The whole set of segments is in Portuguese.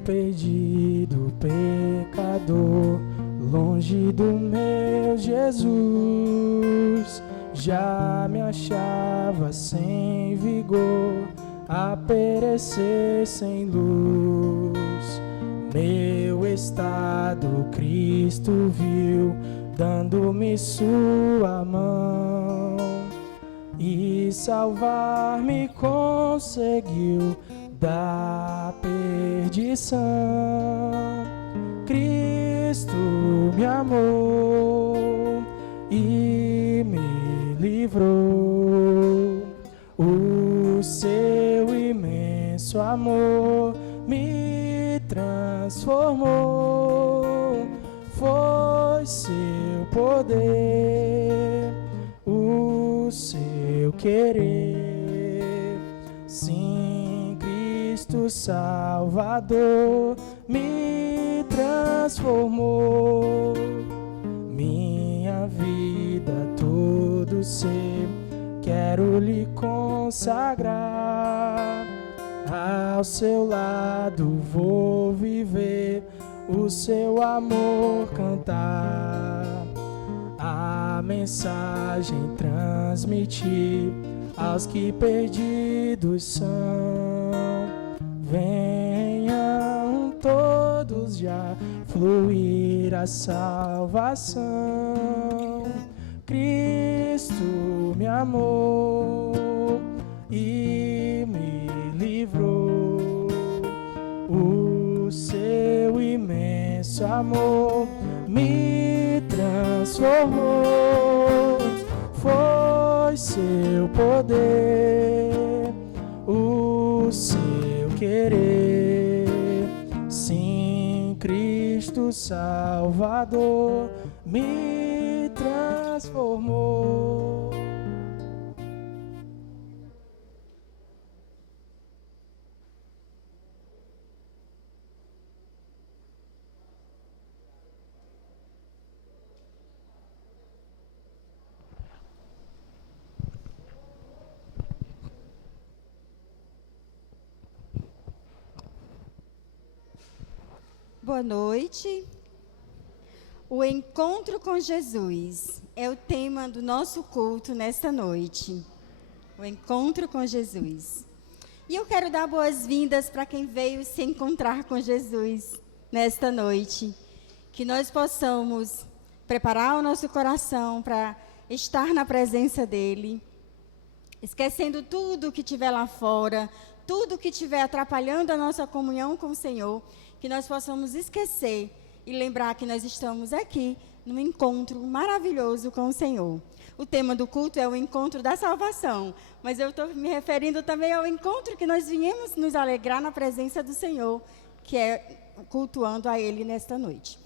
perdido pecador, longe do meu Jesus, já me achava sem vigor, a perecer sem luz. Meu estado Cristo viu, dando-me sua mão, e salvar-me conseguiu da perdição. Cristo me amou e me livrou. O seu imenso amor me transformou. Foi seu poder, o seu querer. Sim, Cristo Salvador me transformou. Minha vida, todo ser, quero lhe consagrar. Ao seu lado vou viver, o seu amor cantar. A mensagem transmitir aos que perdidos são. Venham todos já fluir a salvação. Cristo me amou e me livrou. O seu imenso amor me transformou. Foi seu poder, o seu querer. Sim, Cristo Salvador me transformou. Boa noite. O encontro com Jesus é o tema do nosso culto nesta noite. O encontro com Jesus. E eu quero dar boas-vindas para quem veio se encontrar com Jesus nesta noite. Que nós possamos preparar o nosso coração para estar na presença dEle, esquecendo tudo que estiver lá fora, tudo que estiver atrapalhando a nossa comunhão com o Senhor, que nós possamos esquecer e lembrar que nós estamos aqui num encontro maravilhoso com o Senhor. O tema do culto é o encontro da salvação, mas eu estou me referindo também ao encontro que nós viemos nos alegrar na presença do Senhor, que é cultuando a Ele nesta noite.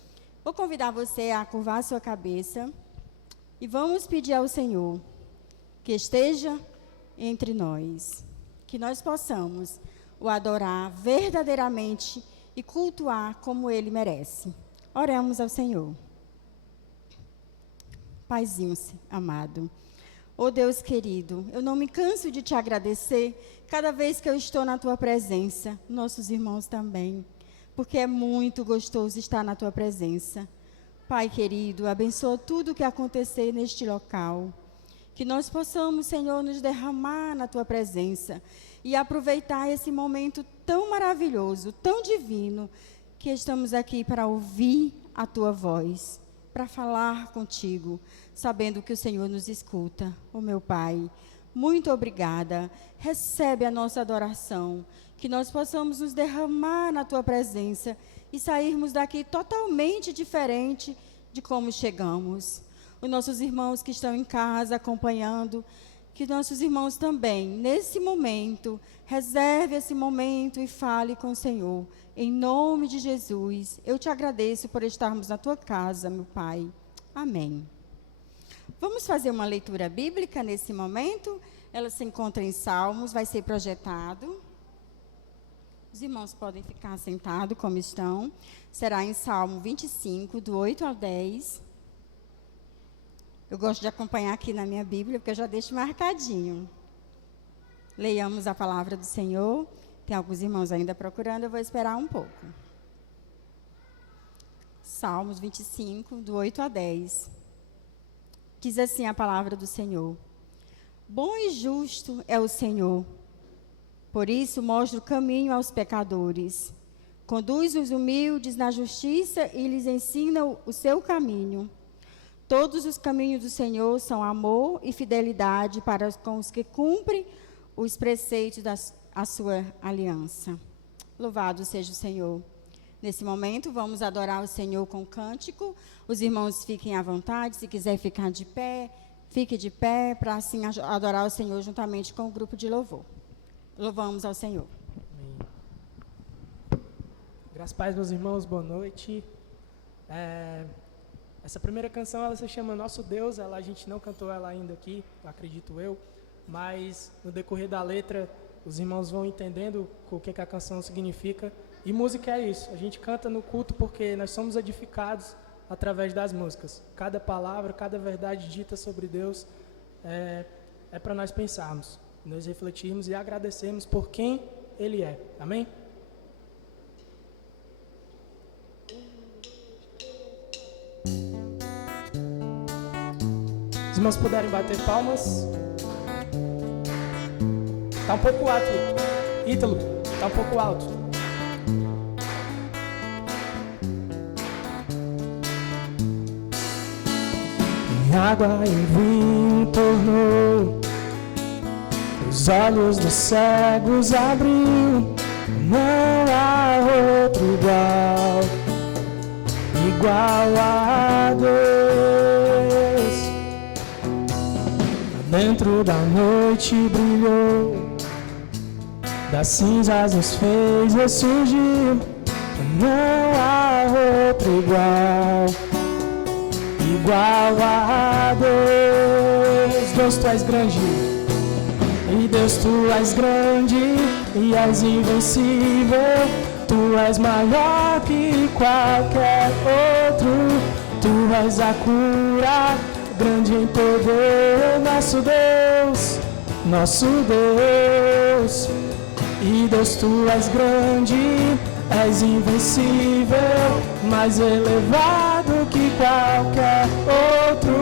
Vou convidar você a curvar a sua cabeça e vamos pedir ao Senhor que esteja entre nós, que nós possamos o adorar verdadeiramente e cultuar como Ele merece. Oremos ao Senhor. Paizinho amado, ó Deus querido, eu não me canso de te agradecer cada vez que eu estou na Tua presença, nossos irmãos também, porque é muito gostoso estar na Tua presença. Pai querido, abençoa tudo o que acontecer neste local, que nós possamos, Senhor, nos derramar na Tua presença e aproveitar esse momento tão maravilhoso, tão divino, que estamos aqui para ouvir a Tua voz, para falar contigo, sabendo que o Senhor nos escuta. Ó meu Pai, muito obrigada. Recebe a nossa adoração, que nós possamos nos derramar na Tua presença e sairmos daqui totalmente diferente de como chegamos. Os nossos irmãos que estão em casa acompanhando, que nossos irmãos também, nesse momento, reserve esse momento e fale com o Senhor. Em nome de Jesus, eu te agradeço por estarmos na Tua casa, meu Pai. Amém. Vamos fazer uma leitura bíblica nesse momento. Ela se encontra em Salmos, vai ser projetado. Os irmãos podem ficar sentados como estão. Será em Salmo 25, do 8 ao 10. Eu gosto de acompanhar aqui na minha Bíblia, porque eu já deixo marcadinho. Leiamos a palavra do Senhor. Tem alguns irmãos ainda procurando, eu vou esperar um pouco. Salmos 25, do 8 a 10. Diz assim a palavra do Senhor: Bom e justo é o Senhor, por isso mostra o caminho aos pecadores. Conduz os humildes na justiça e lhes ensina o seu caminho. Todos os caminhos do Senhor são amor e fidelidade para com os que cumprem os preceitos da sua aliança. Louvado seja o Senhor. Nesse momento, vamos adorar o Senhor com cântico. Os irmãos fiquem à vontade. Se quiser ficar de pé, fique de pé, para assim adorar o Senhor juntamente com o grupo de louvor. Louvamos ao Senhor. Amém. Graças a Deus, meus irmãos, boa noite. Essa primeira canção, ela se chama Nosso Deus. A gente não cantou ela ainda aqui, acredito eu. Mas no decorrer da letra, os irmãos vão entendendo o que a canção significa. E música é isso, a gente canta no culto porque nós somos edificados através das músicas. Cada palavra, cada verdade dita sobre Deus é para nós pensarmos, nós refletirmos e agradecermos por quem Ele é. Amém? Os irmãos puderem bater palmas. Tá um pouco alto, Ítalo, tá um pouco alto. E água e vinho tornou, os olhos dos cegos abriu. Não há outro igual a Deus. Dentro da noite brilhou, das cinzas nos fez ressurgir. Não há outro igual a Deus. Deus, tu és grande, e Deus, tu és grande, e és invencível. Tu és maior que qualquer outro. Tu és a cura, grande em poder. Nosso Deus, nosso Deus. E Deus, tu és grande, és invencível, mais elevado que qualquer outro.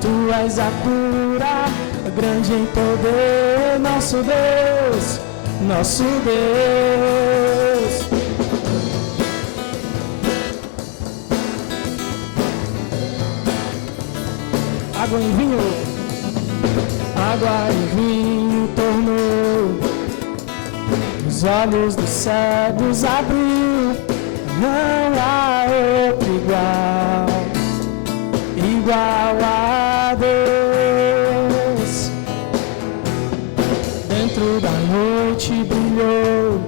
Tu és a cura, grande em poder. Nosso Deus, nosso Deus. Água em vinho, água em vinho tornou, os olhos dos cegos abriu. Não há outro igual a Deus. Dentro da noite brilhou,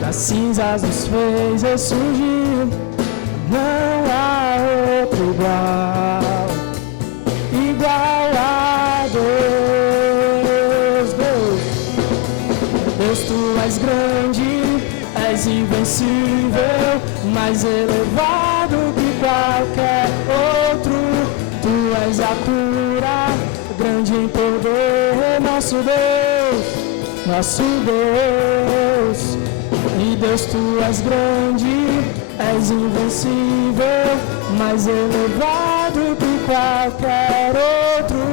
das cinzas nos fez ressurgir. Não há outro igual a Deus. Deus, tu és grande, és invencível, mais elevado que qualquer outro. Tu és a cura, grande em poder. Nosso Deus, nosso Deus. E Deus, tu és grande, és invencível, mais elevado que qualquer outro.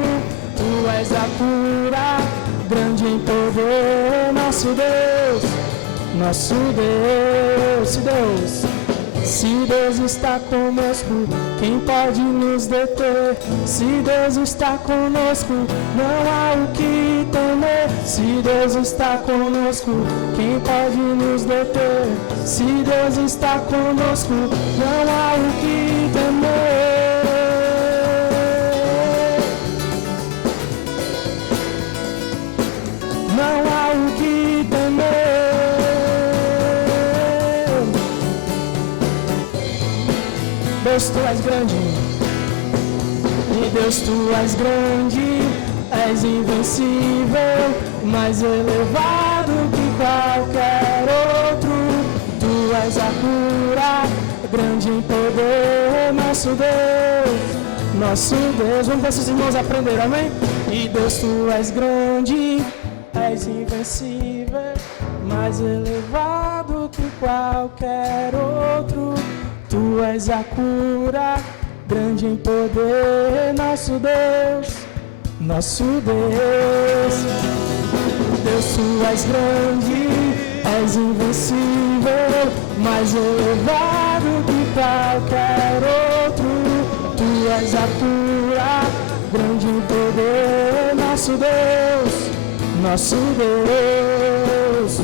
Tu és a cura, grande em poder. Nosso Deus, nosso Deus. Se Deus está conosco, quem pode nos deter? Se Deus está conosco, não há o que temer. Se Deus está conosco, quem pode nos deter? Se Deus está conosco, não há o que temer. Não há o que temer. Deus, tu és grande, e Deus, tu és grande, és invencível, mais elevado que qualquer outro. Tu és a cura, grande em poder. Nosso Deus, nosso Deus. Vamos ver se os irmãos aprenderam, amém? E Deus, tu és grande, és invencível, mais elevado que qualquer outro. Tu Tu és a cura, grande em poder, nosso Deus, nosso Deus. Deus, Tu és grande, és invencível, mais elevado que qualquer outro. Tu és a cura, grande em poder, nosso Deus, nosso Deus.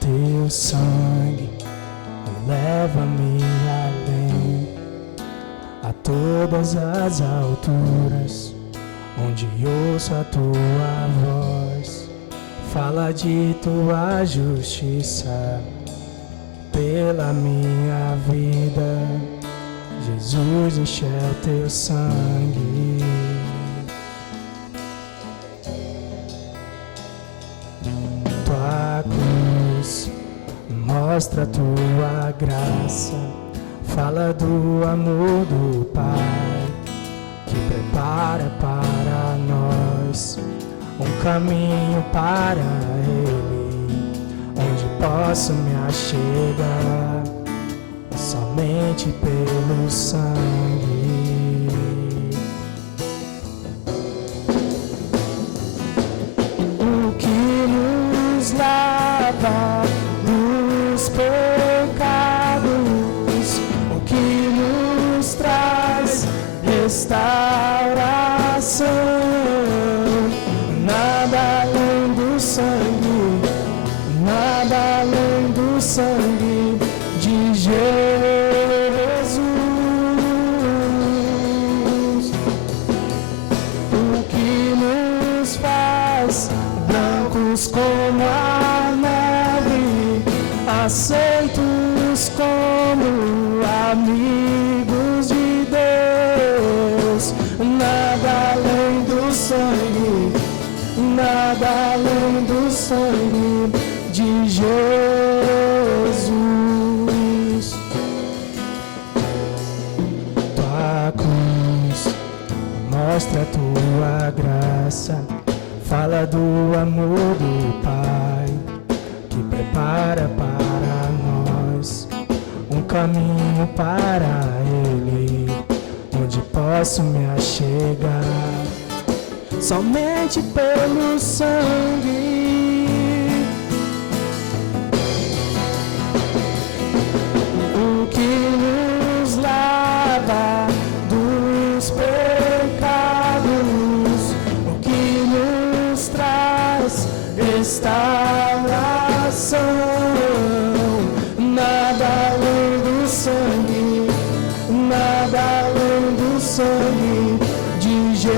Teu sangue leva-me além, a todas as alturas, onde ouço a Tua voz. Fala de Tua justiça pela minha vida. Jesus, enxerga o Teu sangue. Tua cruz mostra a Tua graça, fala do amor do Pai, que prepara para nós um caminho para Ele, onde posso me achegar somente pelo sangue. O que nos lava dos pecados, o que nos traz restauração, nada além do sangue, nada além do sangue de Jesus. O que nos faz brancos como a neve, aceitos como amigos de Deus, nada além do sangue, nada além do sangue de Jesus. Tua cruz mostra a Tua graça, fala do amor do Pai, que prepara para nós um caminho para Ele, onde posso me achegar somente pelo sangue. O que nos lava dos pecados, o que nos traz restauração, nada além do sangue, nada além do sangue de Jesus.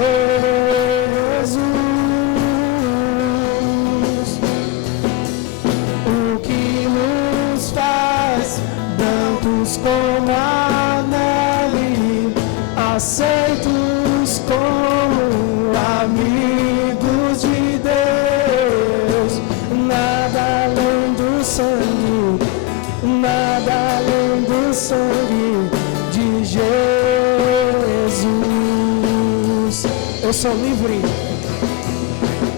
O que nos faz brancos como a neve, aceitos como amigos de Deus, nada além do sangue, nada além do sangue de Jesus. Eu sou livre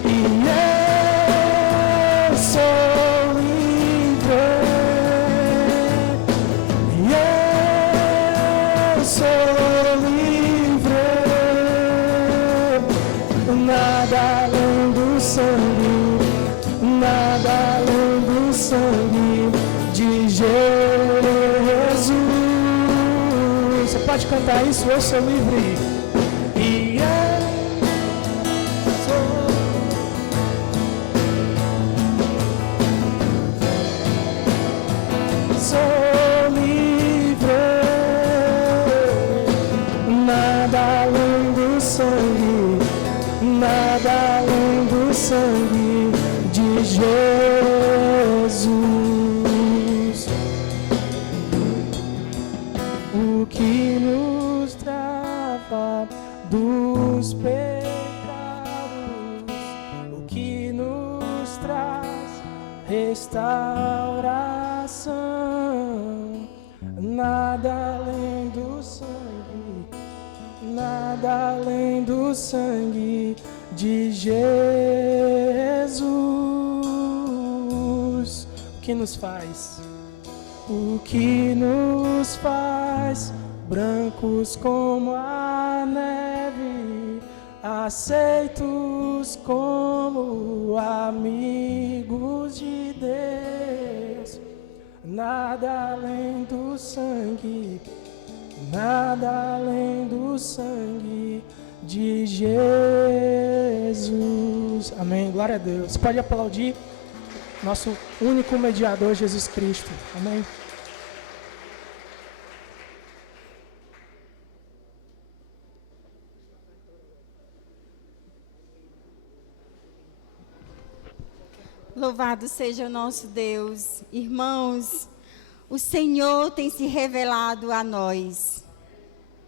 e eu sou livre, e eu sou livre, nada além do sangue, nada além do sangue de Jesus. Você pode cantar isso? Eu sou livre e eu sou livre, nada além do sangue, nada além do sangue de Jesus. restauração. Nada além do sangue, nada além do sangue de Jesus. O que nos faz? O que nos faz brancos como a neve, aceitos como amigos de Deus. Nada além do sangue, nada além do sangue de Jesus. Amém. Glória a Deus. Você pode aplaudir nosso único mediador, Jesus Cristo. Amém. Louvado seja o nosso Deus. Irmãos, o Senhor tem se revelado a nós.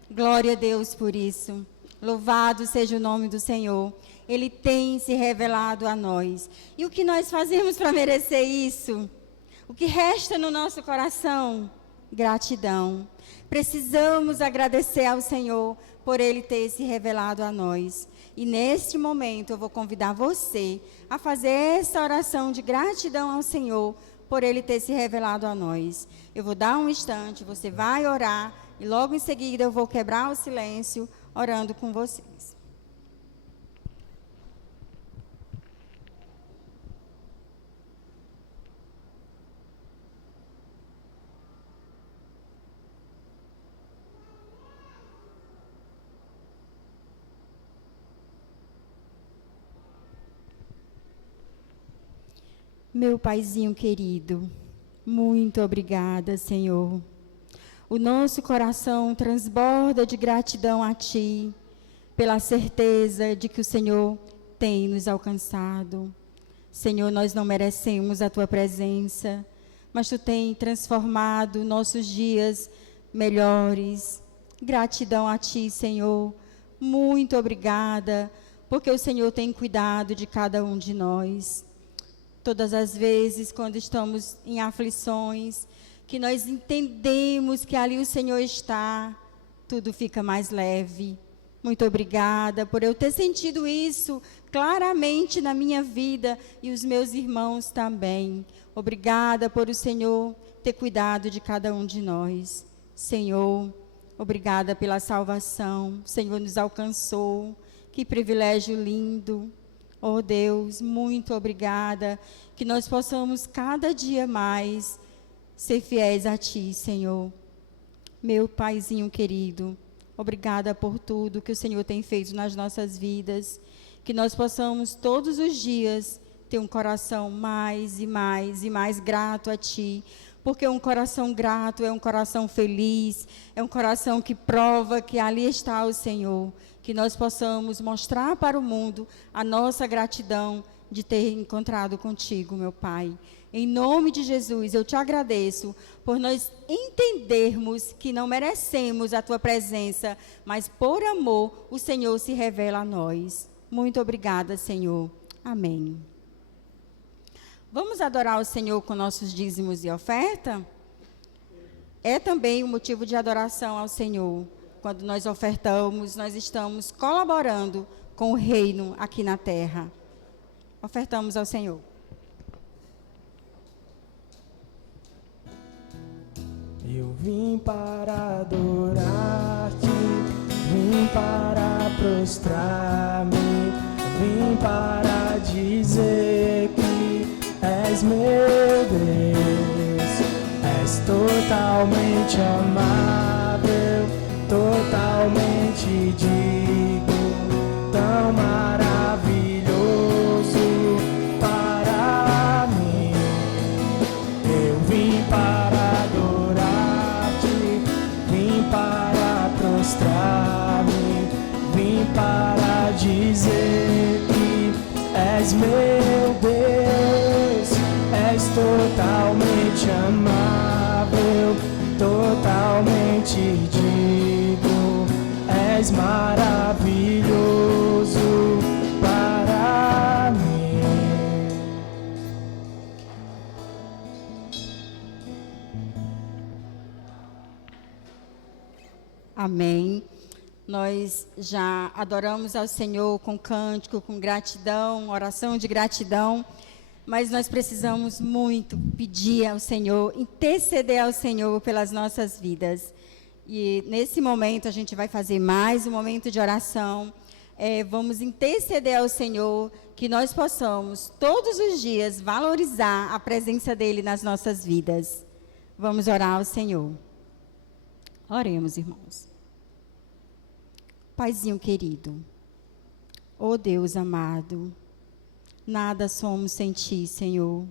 Glória a Deus por isso. Louvado seja o nome do Senhor. Ele tem se revelado a nós. E o que nós fazemos para merecer isso? O que resta no nosso coração? Gratidão. Precisamos agradecer ao Senhor por Ele ter se revelado a nós. E neste momento eu vou convidar você a fazer essa oração de gratidão ao Senhor por Ele ter se revelado a nós. Eu vou dar um instante, você vai orar e logo em seguida eu vou quebrar o silêncio orando com vocês. Meu Paizinho querido, muito obrigada, Senhor. O nosso coração transborda de gratidão a Ti, pela certeza de que o Senhor tem nos alcançado. Senhor, nós não merecemos a Tua presença, mas Tu tem transformado nossos dias melhores. Gratidão a Ti, Senhor. Muito obrigada, porque o Senhor tem cuidado de cada um de nós. Todas as vezes, quando estamos em aflições, que nós entendemos que ali o Senhor está, tudo fica mais leve. Muito obrigada por eu ter sentido isso claramente na minha vida e os meus irmãos também. Obrigada por o Senhor ter cuidado de cada um de nós. Senhor, obrigada pela salvação. O Senhor nos alcançou. Que privilégio lindo. Oh Deus, muito obrigada, que nós possamos cada dia mais ser fiéis a Ti, Senhor. Meu Paizinho querido, obrigada por tudo que o Senhor tem feito nas nossas vidas, que nós possamos todos os dias ter um coração mais e mais grato a Ti, porque um coração grato é um coração feliz, é um coração que prova que ali está o Senhor. Que nós possamos mostrar para o mundo a nossa gratidão de ter encontrado contigo, meu Pai. Em nome de Jesus, eu te agradeço por nós entendermos que não merecemos a Tua presença, mas por amor o Senhor se revela a nós. Muito obrigada, Senhor. Amém. Vamos adorar o Senhor com nossos dízimos e oferta? É também um motivo de adoração ao Senhor. Quando nós ofertamos, nós estamos colaborando com o reino aqui na terra. Ofertamos ao Senhor. Eu vim para adorar-te, vim para prostrar-me, vim para dizer que és meu Deus, és totalmente amável, totalmente digno, tão maravilhoso para mim. Eu vim para adorar-te, vim para prostrar-me, vim para dizer que és meu Deus, és totalmente amável, totalmente digno, és maravilhoso para mim. Amém. Nós já adoramos ao Senhor com cântico, com gratidão, oração de gratidão, mas nós precisamos muito pedir ao Senhor, interceder ao Senhor pelas nossas vidas. E nesse momento a gente vai fazer mais um momento de oração. Vamos interceder ao Senhor que nós possamos todos os dias valorizar a presença dEle nas nossas vidas. Vamos orar ao Senhor. Oremos, irmãos. Paizinho querido, ó Deus amado, nada somos sem Ti, Senhor.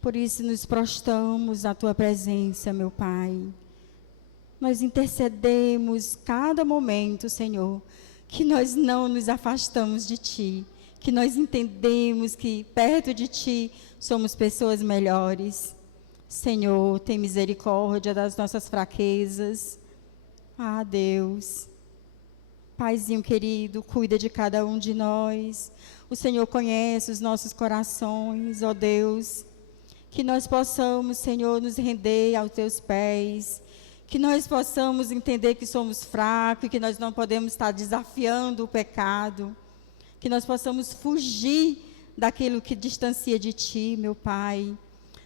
Por isso nos prostramos à Tua presença, meu Pai. Nós intercedemos cada momento, Senhor, que nós não nos afastamos de Ti, que nós entendemos que perto de Ti somos pessoas melhores. Senhor, tem misericórdia das nossas fraquezas. Ah, Deus, Paizinho querido, cuida de cada um de nós. O Senhor conhece os nossos corações, ó Deus. Que nós possamos, Senhor, nos render aos Teus pés. Que nós possamos entender que somos fracos e que nós não podemos estar desafiando o pecado. Que nós possamos fugir daquilo que distancia de Ti, meu Pai.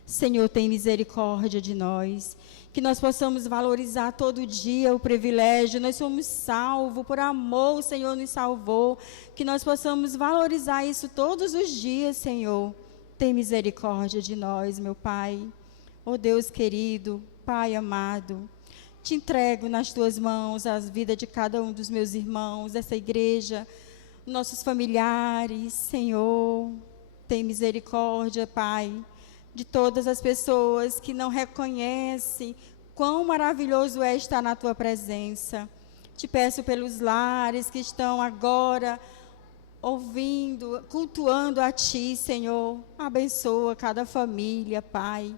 Senhor, tem misericórdia de nós. Que nós possamos valorizar todo dia o privilégio. Nós somos salvos, por amor o Senhor nos salvou. Que nós possamos valorizar isso todos os dias, Senhor. Tem misericórdia de nós, meu Pai. Ó Deus querido, Pai amado, Te entrego nas Tuas mãos a vida de cada um dos meus irmãos, dessa igreja, nossos familiares, Senhor. Tem misericórdia, Pai, de todas as pessoas que não reconhecem quão maravilhoso é estar na Tua presença. Te peço pelos lares que estão agora ouvindo, cultuando a Ti, Senhor. Abençoa cada família, Pai.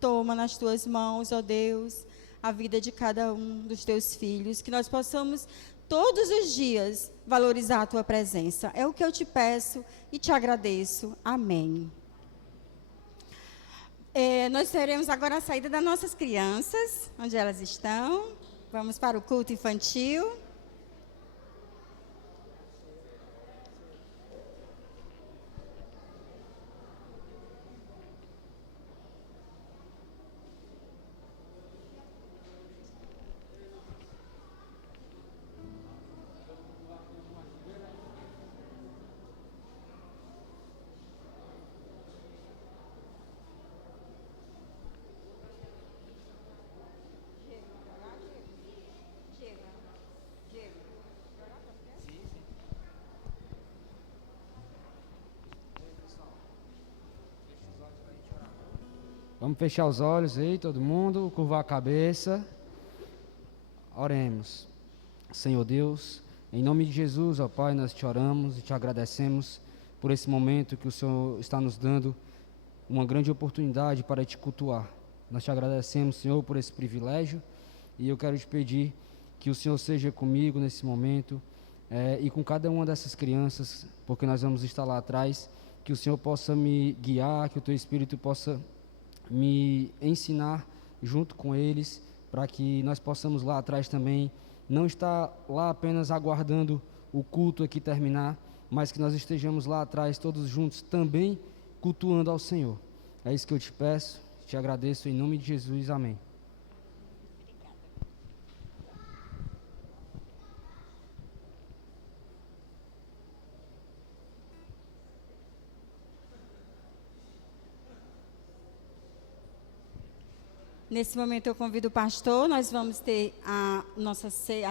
Toma nas Tuas mãos, ó Deus, a vida de cada um dos Teus filhos. Que nós possamos todos os dias valorizar a Tua presença. É o que eu Te peço e Te agradeço. Amém. Nós teremos agora a saída das nossas crianças, onde elas estão. Vamos para o culto infantil. Vamos fechar os olhos aí, todo mundo, curvar a cabeça. Oremos. Senhor Deus, em nome de Jesus, ó Pai, nós Te oramos e Te agradecemos por esse momento que o Senhor está nos dando, uma grande oportunidade para Te cultuar. Nós Te agradecemos, Senhor, por esse privilégio, e eu quero Te pedir que o Senhor seja comigo nesse momento, e com cada uma dessas crianças, porque nós vamos estar lá atrás, que o Senhor possa me guiar, que o Teu Espírito possa me ensinar junto com eles, para que nós possamos lá atrás também não estar lá apenas aguardando o culto aqui terminar, mas que nós estejamos lá atrás todos juntos também cultuando ao Senhor. É isso que eu Te peço, Te agradeço em nome de Jesus, amém. Nesse momento eu convido o pastor, nós vamos ter a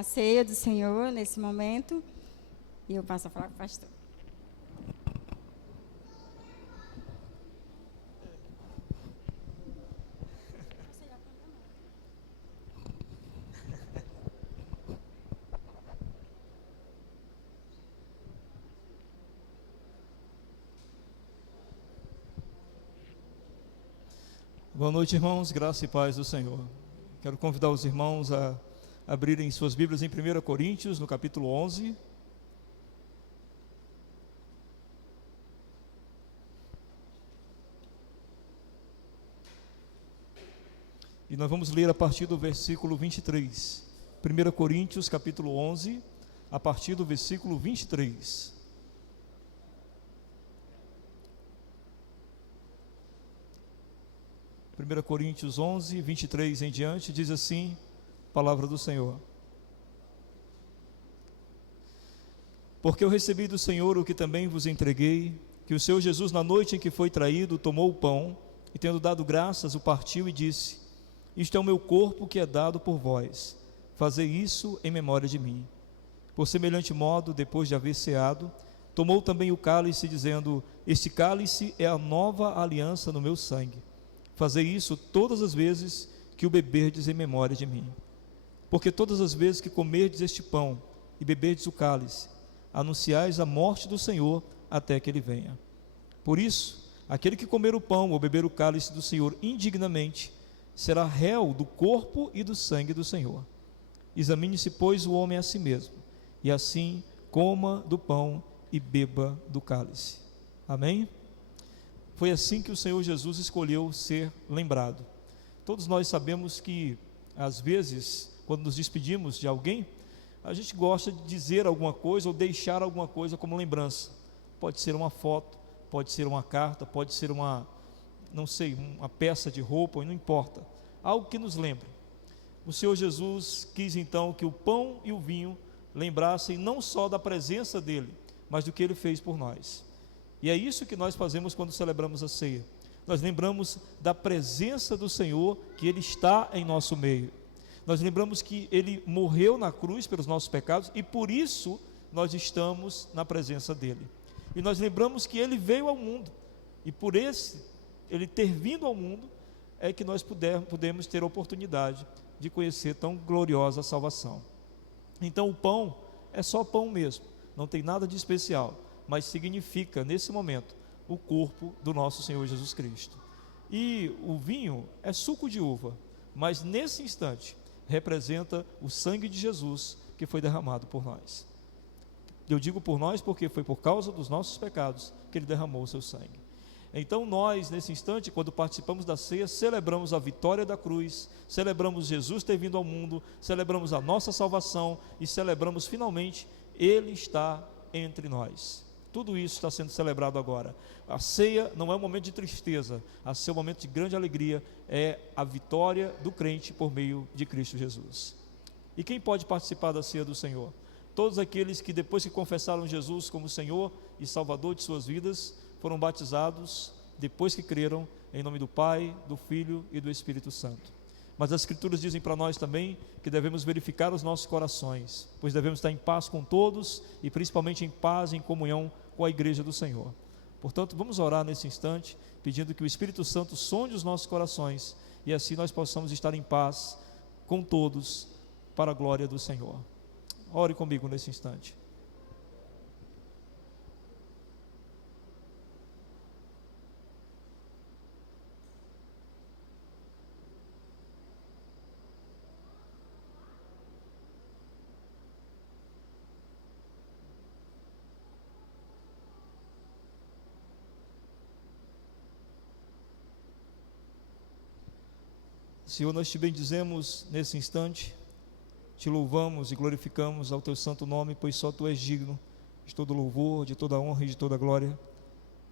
ceia do Senhor nesse momento. E eu passo a falar com o pastor. Boa noite, irmãos, graça e paz do Senhor. Quero convidar os irmãos a abrirem suas Bíblias em 1 Coríntios, no capítulo 11. E nós vamos ler a partir do versículo 23. 1 Coríntios capítulo 11, a partir do versículo 23. 1 Coríntios 11, 23 em diante, diz assim, palavra do Senhor. Porque eu recebi do Senhor o que também vos entreguei, que o Senhor Jesus, na noite em que foi traído, tomou o pão, e tendo dado graças, o partiu e disse, isto é o meu corpo que é dado por vós, fazei isso em memória de mim. Por semelhante modo, depois de haver ceado, tomou também o cálice, dizendo, este cálice é a nova aliança no meu sangue. Fazei isso todas as vezes que o beberdes em memória de mim. Porque todas as vezes que comerdes este pão e beberdes o cálice, anunciais a morte do Senhor até que ele venha. Por isso, aquele que comer o pão ou beber o cálice do Senhor indignamente, será réu do corpo e do sangue do Senhor. Examine-se, pois, o homem a si mesmo, e assim coma do pão e beba do cálice. Amém? Foi assim que o Senhor Jesus escolheu ser lembrado. Todos nós sabemos que, às vezes, quando nos despedimos de alguém, a gente gosta de dizer alguma coisa ou deixar alguma coisa como lembrança. Pode ser uma foto, pode ser uma carta, pode ser uma peça de roupa, não importa. Algo que nos lembre. O Senhor Jesus quis então que o pão e o vinho lembrassem não só da presença dele, mas do que ele fez por nós. E é isso que nós fazemos quando celebramos a ceia. Nós lembramos da presença do Senhor, que ele está em nosso meio. Nós lembramos que ele morreu na cruz pelos nossos pecados e por isso nós estamos na presença dele. E nós lembramos que ele veio ao mundo e por ele ter vindo ao mundo é que nós podemos ter a oportunidade de conhecer tão gloriosa salvação. Então o pão é só pão mesmo, não tem nada de especial, mas significa nesse momento o corpo do nosso Senhor Jesus Cristo. E o vinho é suco de uva, mas nesse instante representa o sangue de Jesus que foi derramado por nós. Eu digo por nós porque foi por causa dos nossos pecados que ele derramou o seu sangue. Então nós, nesse instante, quando participamos da ceia, celebramos a vitória da cruz, celebramos Jesus ter vindo ao mundo, celebramos a nossa salvação e celebramos finalmente, ele está entre nós. Tudo isso está sendo celebrado agora. A ceia não é um momento de tristeza, a ceia é um momento de grande alegria, é a vitória do crente por meio de Cristo Jesus. E quem pode participar da ceia do Senhor? Todos aqueles que depois que confessaram Jesus como Senhor e Salvador de suas vidas, foram batizados depois que creram em nome do Pai, do Filho e do Espírito Santo. Mas as Escrituras dizem para nós também que devemos verificar os nossos corações, pois devemos estar em paz com todos e principalmente em paz e em comunhão com a igreja do Senhor. Portanto, vamos orar nesse instante, pedindo que o Espírito Santo sonde os nossos corações e assim nós possamos estar em paz com todos para a glória do Senhor. Ore comigo nesse instante. Senhor, nós te bendizemos nesse instante, te louvamos e glorificamos ao teu santo nome, pois só tu és digno de todo louvor, de toda honra e de toda glória.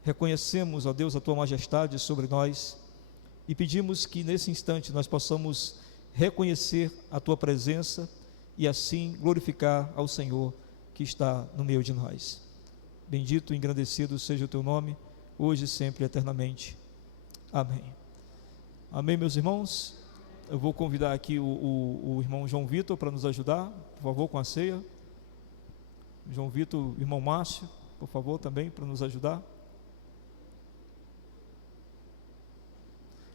Reconhecemos, ó Deus, a tua majestade sobre nós e pedimos que nesse instante nós possamos reconhecer a tua presença e assim glorificar ao Senhor que está no meio de nós. Bendito e engrandecido seja o teu nome, hoje, sempre e eternamente. Amém. Amém, meus irmãos. Eu vou convidar aqui o irmão João Vitor para nos ajudar, por favor, com a ceia. João Vitor, irmão Márcio, por favor, também para nos ajudar.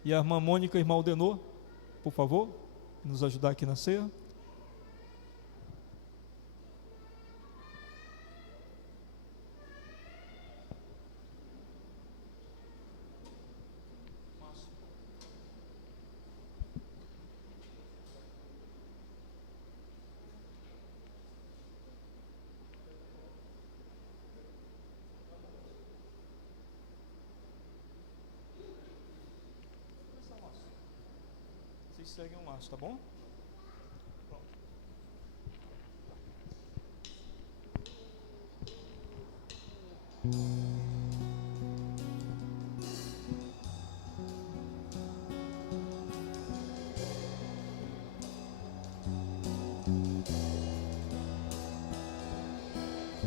E a irmã Mônica e irmão Aldenor, por favor, nos ajudar aqui na ceia. Vocês seguem o Márcio, tá bom? Pronto.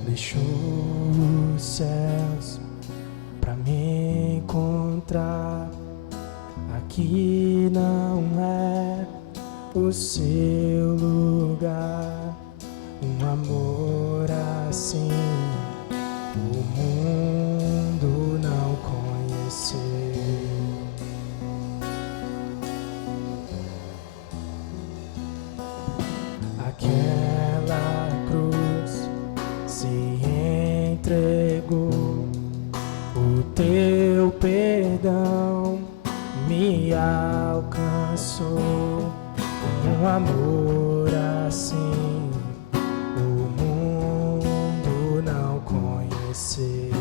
Deixou os céus pra me encontrar. Aqui não é o seu lugar. Um amor assim o mundo não conheceu. Aquela cruz se entregou, o teu perdão me alcançou. Um amor assim o mundo não conheceu.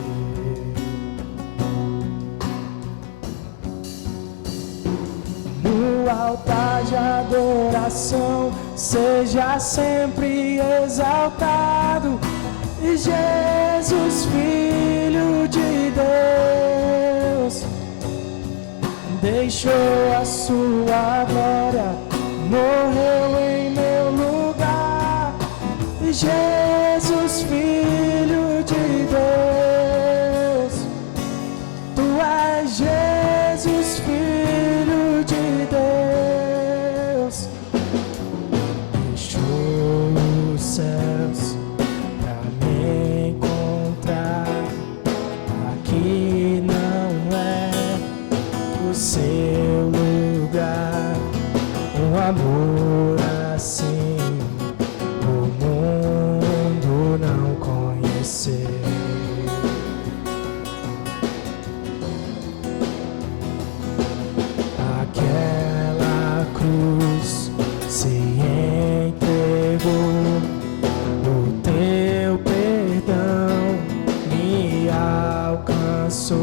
No altar de adoração seja sempre exaltado, e Jesus, Filho de Deus, deixou a sua glória, morreu em meu lugar. E Jesus, Filho de Deus, tu és Jesus, Filho de Deus. Deixou os céus pra me encontrar. Aqui não é o seu lugar. Um amor assim o mundo não conheceu. Aquela cruz se entregou, o teu perdão me alcançou.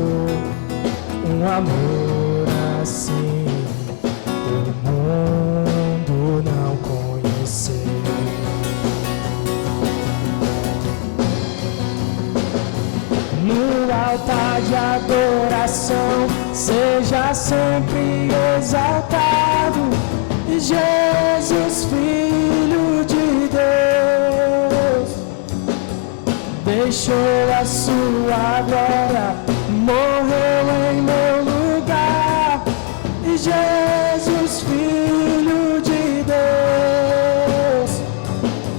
Um amor assim o mundo não conheceu. No altar de adoração seja sempre exaltado, e Jesus, Filho de Deus, deixou a sua glória, morreu em meu lugar. E Jesus, Filho de Deus,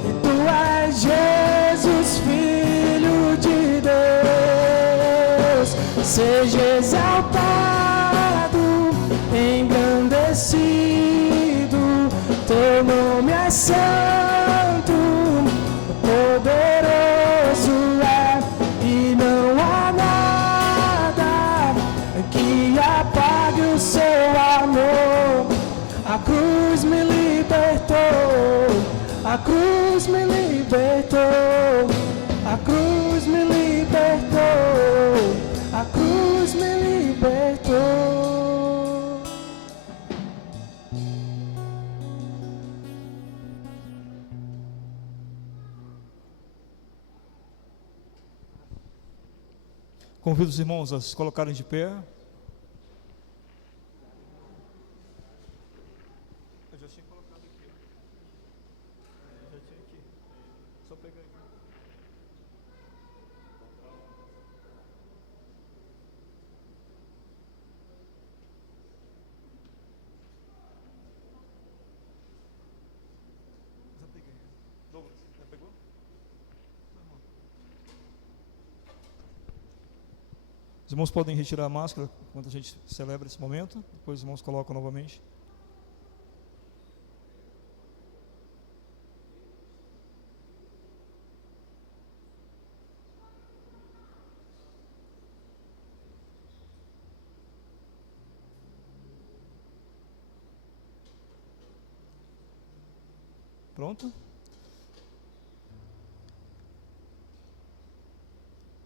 e tu és Jesus, Filho de Deus, seja exaltado, engrandecido, teu nome é santo, poderoso é, e não há nada que apague o seu amor. A cruz me libertou, a cruz me libertou, a cruz me libertou, a cruz me libertou. Convido os irmãos a se colocarem de pé. Eu já tinha colocado aqui. Já tinha aqui. Só pegar aqui. Já peguei. Douglas, já pegou? Os irmãos podem retirar a máscara quando a gente celebra esse momento. Depois os irmãos colocam novamente. Pronto?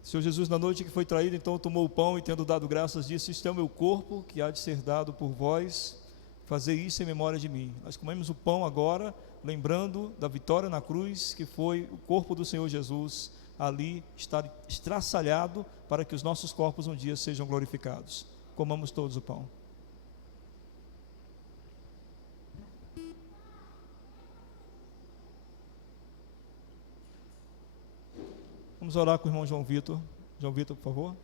Senhor Jesus, na noite que foi traído, então tomou o pão e, tendo dado graças, disse: isto é o meu corpo, que há de ser dado por vós, fazei isso em memória de mim. Nós comemos o pão agora, lembrando da vitória na cruz, que foi o corpo do Senhor Jesus ali estar estraçalhado para que os nossos corpos um dia sejam glorificados. Comamos todos o pão. Vamos orar com o irmão João Vitor. João Vitor, por favor.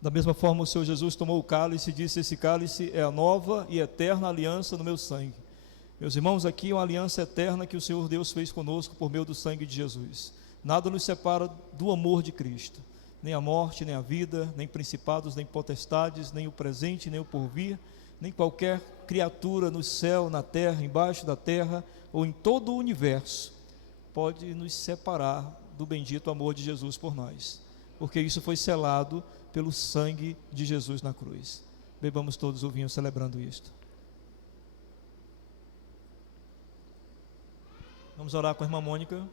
Da mesma forma, o Senhor Jesus tomou o cálice e disse: esse cálice é a nova e eterna aliança no meu sangue. Meus irmãos, aqui é uma aliança eterna que o Senhor Deus fez conosco por meio do sangue de Jesus. Nada nos separa do amor de Cristo, nem a morte, nem a vida, nem principados, nem potestades, nem o presente, nem o porvir, nem qualquer criatura no céu, na terra, embaixo da terra ou em todo o universo pode nos separar do bendito amor de Jesus por nós, porque isso foi selado pelo sangue de Jesus na cruz. Bebamos todos o vinho celebrando isto. Vamos orar com a irmã Mônica.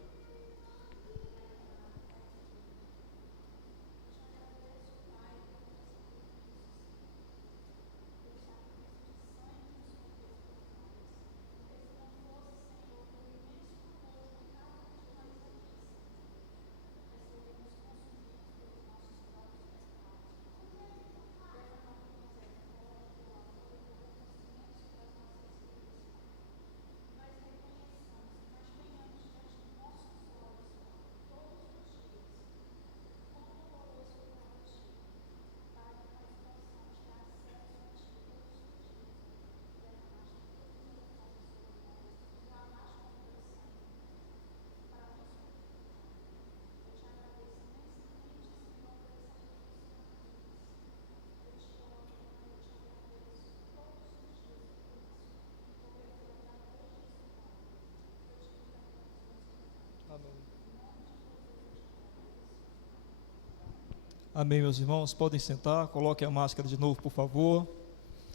Amém, meus irmãos, podem sentar, coloquem a máscara de novo, por favor.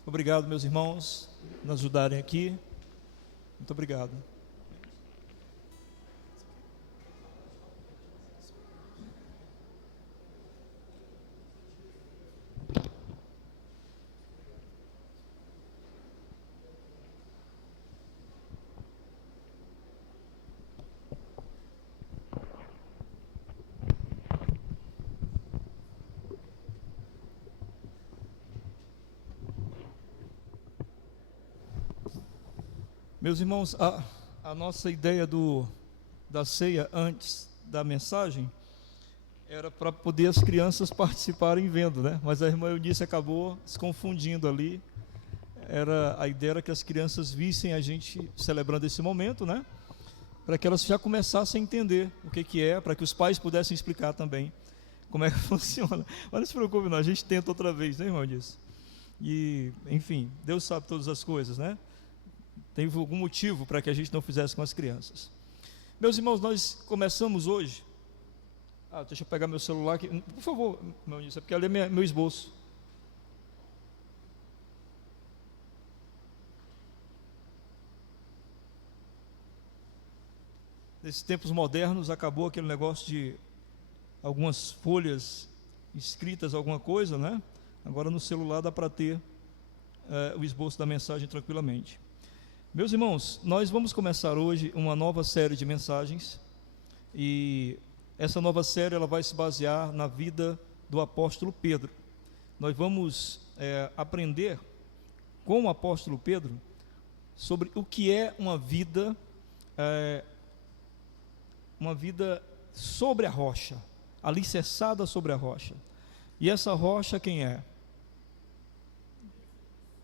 Obrigado, meus irmãos, por nos ajudarem aqui. Muito obrigado. Meus irmãos, a nossa ideia da ceia antes da mensagem era para poder as crianças participarem vendo, né? Mas a irmã Eunice acabou se confundindo ali. A ideia era que as crianças vissem a gente celebrando esse momento, né? Para que elas já começassem a entender o que é, para que os pais pudessem explicar também como é que funciona. Mas não se preocupe não, a gente tenta outra vez, né, irmão Eunice? E, enfim, Deus sabe todas as coisas, né? Teve algum motivo para que a gente não fizesse com as crianças. Meus irmãos, nós começamos hoje Deixa eu pegar meu celular aqui. Por favor, meu Eunice, é porque ali é meu esboço. Nesses tempos modernos, acabou aquele negócio de algumas folhas escritas, alguma coisa, né? Agora no celular dá para ter o esboço da mensagem tranquilamente. Meus irmãos, nós vamos começar hoje uma nova série de mensagens, e essa nova série ela vai se basear na vida do apóstolo Pedro. Nós vamos aprender com o apóstolo Pedro sobre o que é uma vida sobre a rocha, alicerçada sobre a rocha. E essa rocha quem é?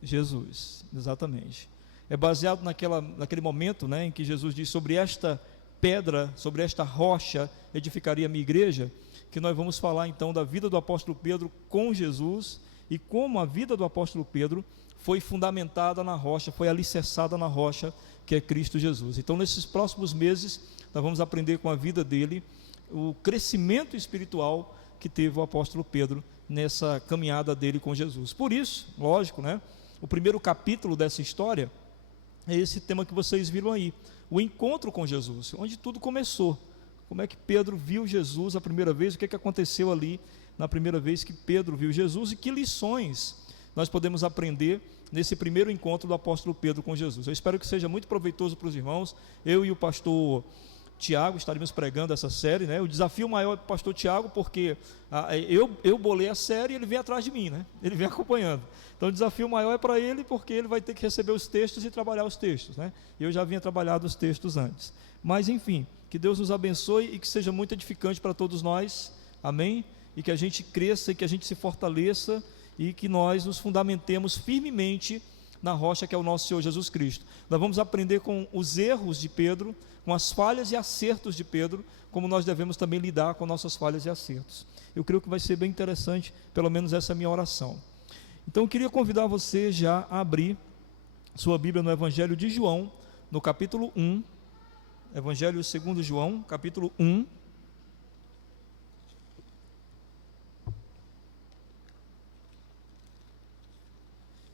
Jesus, exatamente. É baseado naquele momento, né, em que Jesus diz: sobre esta pedra, sobre esta rocha edificaria a minha igreja, que nós vamos falar então da vida do apóstolo Pedro com Jesus, e como a vida do apóstolo Pedro foi fundamentada na rocha, foi alicerçada na rocha, que é Cristo Jesus. Então, nesses próximos meses, nós vamos aprender com a vida dele o crescimento espiritual que teve o apóstolo Pedro nessa caminhada dele com Jesus. Por isso, lógico, né, o primeiro capítulo dessa história é esse tema que vocês viram aí, o encontro com Jesus, onde tudo começou. Como é que Pedro viu Jesus a primeira vez, o que aconteceu ali na primeira vez que Pedro viu Jesus, e que lições nós podemos aprender nesse primeiro encontro do apóstolo Pedro com Jesus. Eu espero que seja muito proveitoso para os irmãos. Eu e o pastor Tiago estaremos pregando essa série, né? O desafio maior é para o pastor Tiago, porque eu bolei a série e ele vem atrás de mim, né? Ele vem acompanhando. Então o desafio maior é para ele, porque ele vai ter que receber os textos e trabalhar os textos, né? Eu já vinha trabalhado os textos antes. Mas enfim, que Deus nos abençoe e que seja muito edificante para todos nós, amém? E que a gente cresça e que a gente se fortaleça e que nós nos fundamentemos firmemente na rocha que é o nosso Senhor Jesus Cristo. Nós vamos aprender com os erros de Pedro, com as falhas e acertos de Pedro, como nós devemos também lidar com nossas falhas e acertos. Eu creio que vai ser bem interessante, pelo menos essa é a minha oração. Então eu queria convidar você já a abrir sua Bíblia no Evangelho de João, no capítulo 1, Evangelho segundo João, capítulo 1.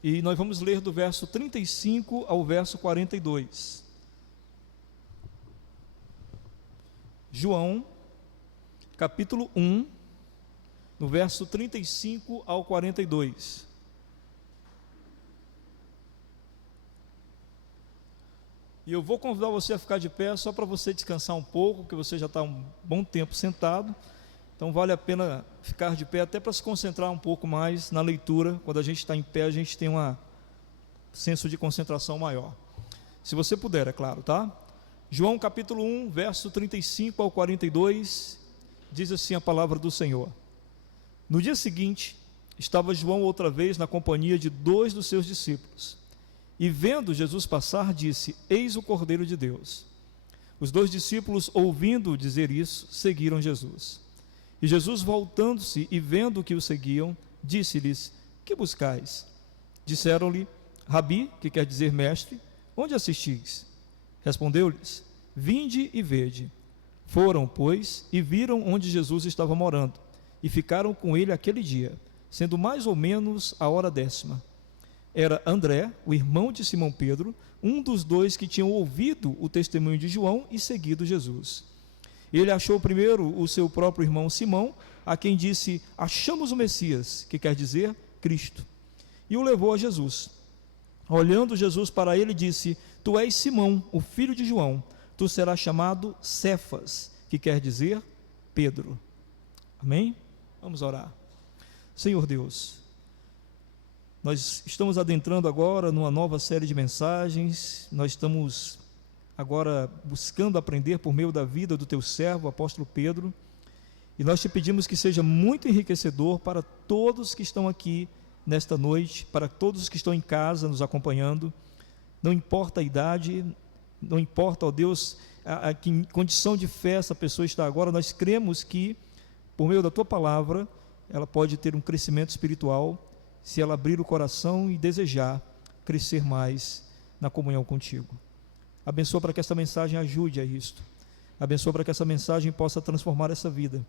E nós vamos ler do verso 35 ao verso 42. João, capítulo 1, no verso 35 ao 42. E eu vou convidar você a ficar de pé, só para você descansar um pouco, porque você já está um bom tempo sentado. Então vale a pena ficar de pé, até para se concentrar um pouco mais na leitura. Quando a gente está em pé, a gente tem um senso de concentração maior. Se você puder, é claro, tá? João capítulo 1, verso 35 ao 42, diz assim a palavra do Senhor. No dia seguinte, estava João outra vez na companhia de 2 dos seus discípulos. E vendo Jesus passar, disse: Eis o Cordeiro de Deus. Os 2 discípulos, ouvindo dizer isso, seguiram Jesus. E Jesus, voltando-se e vendo que o seguiam, disse-lhes: Que buscais? Disseram-lhe: Rabi, que quer dizer mestre, onde assistis? Respondeu-lhes: Vinde e vede. Foram, pois, e viram onde Jesus estava morando, e ficaram com ele aquele dia, sendo mais ou menos a hora 10ª. Era André, o irmão de Simão Pedro, um dos 2 que tinham ouvido o testemunho de João e seguido Jesus. Ele achou primeiro o seu próprio irmão Simão, a quem disse: Achamos o Messias, que quer dizer Cristo, e o levou a Jesus. Olhando Jesus para ele, disse: Tu és Simão, o filho de João, tu serás chamado Cefas, que quer dizer Pedro. Amém? Vamos orar. Senhor Deus, nós estamos adentrando agora numa nova série de mensagens. Nós estamos agora buscando aprender por meio da vida do teu servo, o apóstolo Pedro, e nós te pedimos que seja muito enriquecedor para todos que estão aqui nesta noite, para todos que estão em casa nos acompanhando. Não importa a idade, não importa, ó Deus, que condição de fé essa pessoa está agora, nós cremos que por meio da tua palavra ela pode ter um crescimento espiritual, se ela abrir o coração e desejar crescer mais na comunhão contigo. Abençoa para que essa mensagem ajude a isto. Abençoa para que essa mensagem possa transformar essa vida.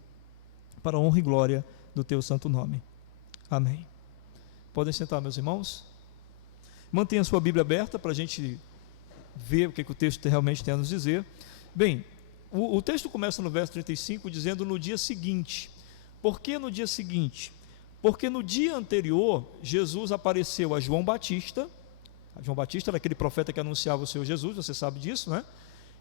para a honra e glória do teu santo nome. Amém. Podem sentar, meus irmãos. Mantenha a sua Bíblia aberta para a gente ver o que o texto realmente tem a nos dizer. Bem, o texto começa no verso 35 dizendo no dia seguinte. Por que no dia seguinte? Porque no dia anterior, Jesus apareceu a João Batista. João Batista era aquele profeta que anunciava o Senhor Jesus, você sabe disso, né?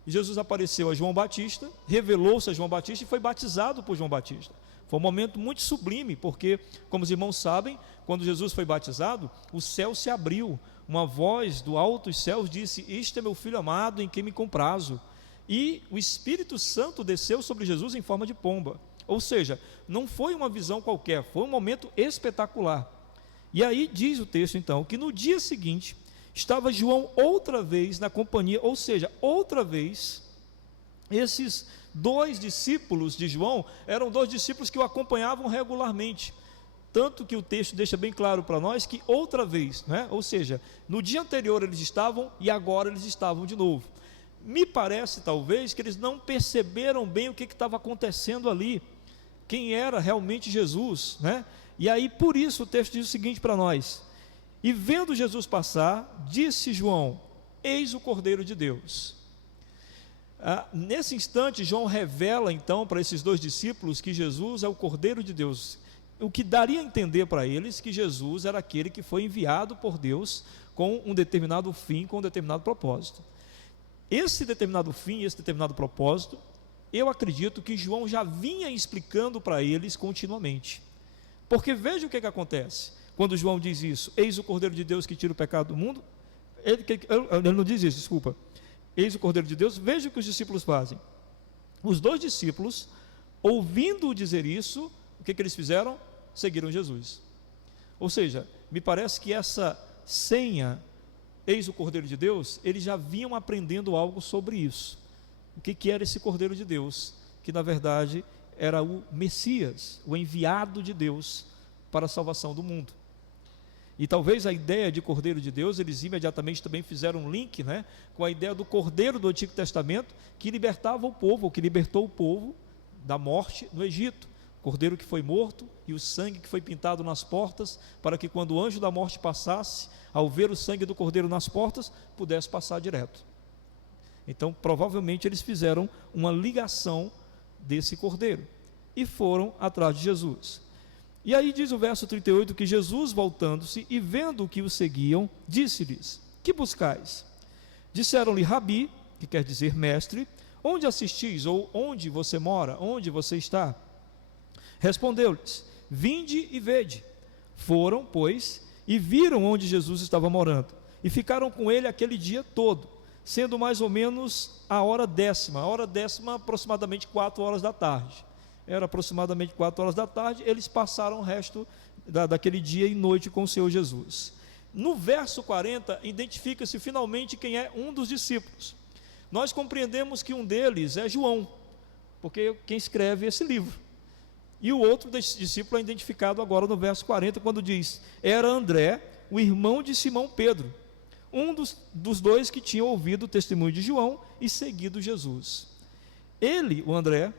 E Jesus apareceu a João Batista, revelou-se a João Batista e foi batizado por João Batista. Foi um momento muito sublime, porque, como os irmãos sabem, quando Jesus foi batizado, o céu se abriu. Uma voz do alto dos céus disse: "Este é meu filho amado, em quem me comprazo." E o Espírito Santo desceu sobre Jesus em forma de pomba. Ou seja, não foi uma visão qualquer, foi um momento espetacular. E aí diz o texto então, que no dia seguinte, estava João outra vez na companhia, ou seja, outra vez, esses 2 discípulos de João, eram 2 discípulos que o acompanhavam regularmente. Tanto que o texto deixa bem claro para nós que outra vez, né? Ou seja, no dia anterior eles estavam e agora eles estavam de novo. Me parece talvez que eles não perceberam bem o que estava acontecendo ali, quem era realmente Jesus, né? E aí por isso o texto diz o seguinte para nós: "E vendo Jesus passar, disse João: Eis o Cordeiro de Deus." Nesse instante João revela então para esses 2 discípulos que Jesus é o Cordeiro de Deus, o que daria a entender para eles que Jesus era aquele que foi enviado por Deus com um determinado fim, com um determinado propósito. Esse determinado fim, esse determinado propósito, eu acredito que João já vinha explicando para eles continuamente. Porque veja o que acontece quando João diz isso: "Eis o Cordeiro de Deus que tira o pecado do mundo." Ele não diz isso, desculpa. "Eis o Cordeiro de Deus." Veja o que os discípulos fazem. Os 2 discípulos, ouvindo dizer isso, o que eles fizeram? Seguiram Jesus. Ou seja, me parece que essa senha, "Eis o Cordeiro de Deus", eles já vinham aprendendo algo sobre isso. O que era esse Cordeiro de Deus? Que na verdade era o Messias, o enviado de Deus para a salvação do mundo. E talvez a ideia de Cordeiro de Deus, eles imediatamente também fizeram um link, né, com a ideia do Cordeiro do Antigo Testamento, que libertava o povo, ou que libertou o povo da morte no Egito. Cordeiro que foi morto e o sangue que foi pintado nas portas, para que quando o anjo da morte passasse, ao ver o sangue do Cordeiro nas portas, pudesse passar direto. Então provavelmente eles fizeram uma ligação desse Cordeiro e foram atrás de Jesus. E aí diz o verso 38 que Jesus, voltando-se e vendo que o seguiam, disse-lhes: "Que buscais?" Disseram-lhe: "Rabi", que quer dizer mestre, "onde assistis?" ou "onde você mora? Onde você está?" Respondeu-lhes: "Vinde e vede." Foram, pois, e viram onde Jesus estava morando, e ficaram com ele aquele dia todo, sendo mais ou menos a hora décima aproximadamente 4 horas da tarde. Era aproximadamente 4 horas da tarde, eles passaram o resto daquele dia e noite com o Senhor Jesus. No verso 40, identifica-se finalmente quem é um dos discípulos. Nós compreendemos que um deles é João, porque quem escreve esse livro. E o outro discípulo é identificado agora no verso 40, quando diz: "Era André, o irmão de Simão Pedro, um dos 2 que tinham ouvido o testemunho de João e seguido Jesus." Ele, o André,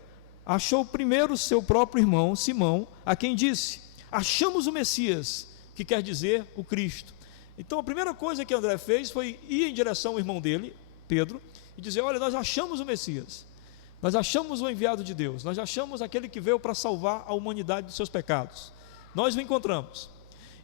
achou primeiro seu próprio irmão, Simão, a quem disse: "Achamos o Messias", que quer dizer o Cristo. Então a primeira coisa que André fez foi ir em direção ao irmão dele, Pedro, e dizer: "Olha, nós achamos o Messias, nós achamos o enviado de Deus, nós achamos aquele que veio para salvar a humanidade dos seus pecados, nós o encontramos."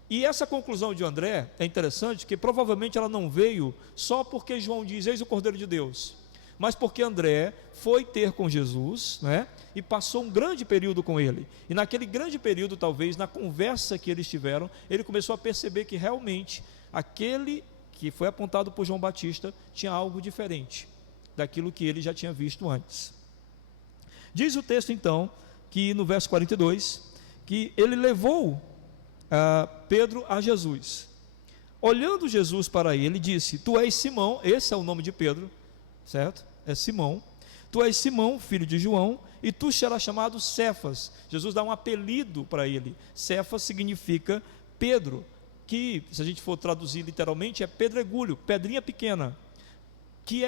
E essa conclusão de André é interessante, que provavelmente ela não veio só porque João diz: "Eis o Cordeiro de Deus", mas porque André foi ter com Jesus, né, e passou um grande período com ele. E naquele grande período, talvez, na conversa que eles tiveram, ele começou a perceber que realmente aquele que foi apontado por João Batista tinha algo diferente daquilo que ele já tinha visto antes. Diz o texto então, que no verso 42, que ele levou Pedro a Jesus. Olhando Jesus para ele, disse: "Tu és Simão", esse é o nome de Pedro, certo? É Simão. "Tu és Simão, filho de João, e tu serás chamado Cefas." Jesus dá um apelido para ele. Cefas significa Pedro, que, se a gente for traduzir literalmente, é pedregulho, pedrinha pequena, que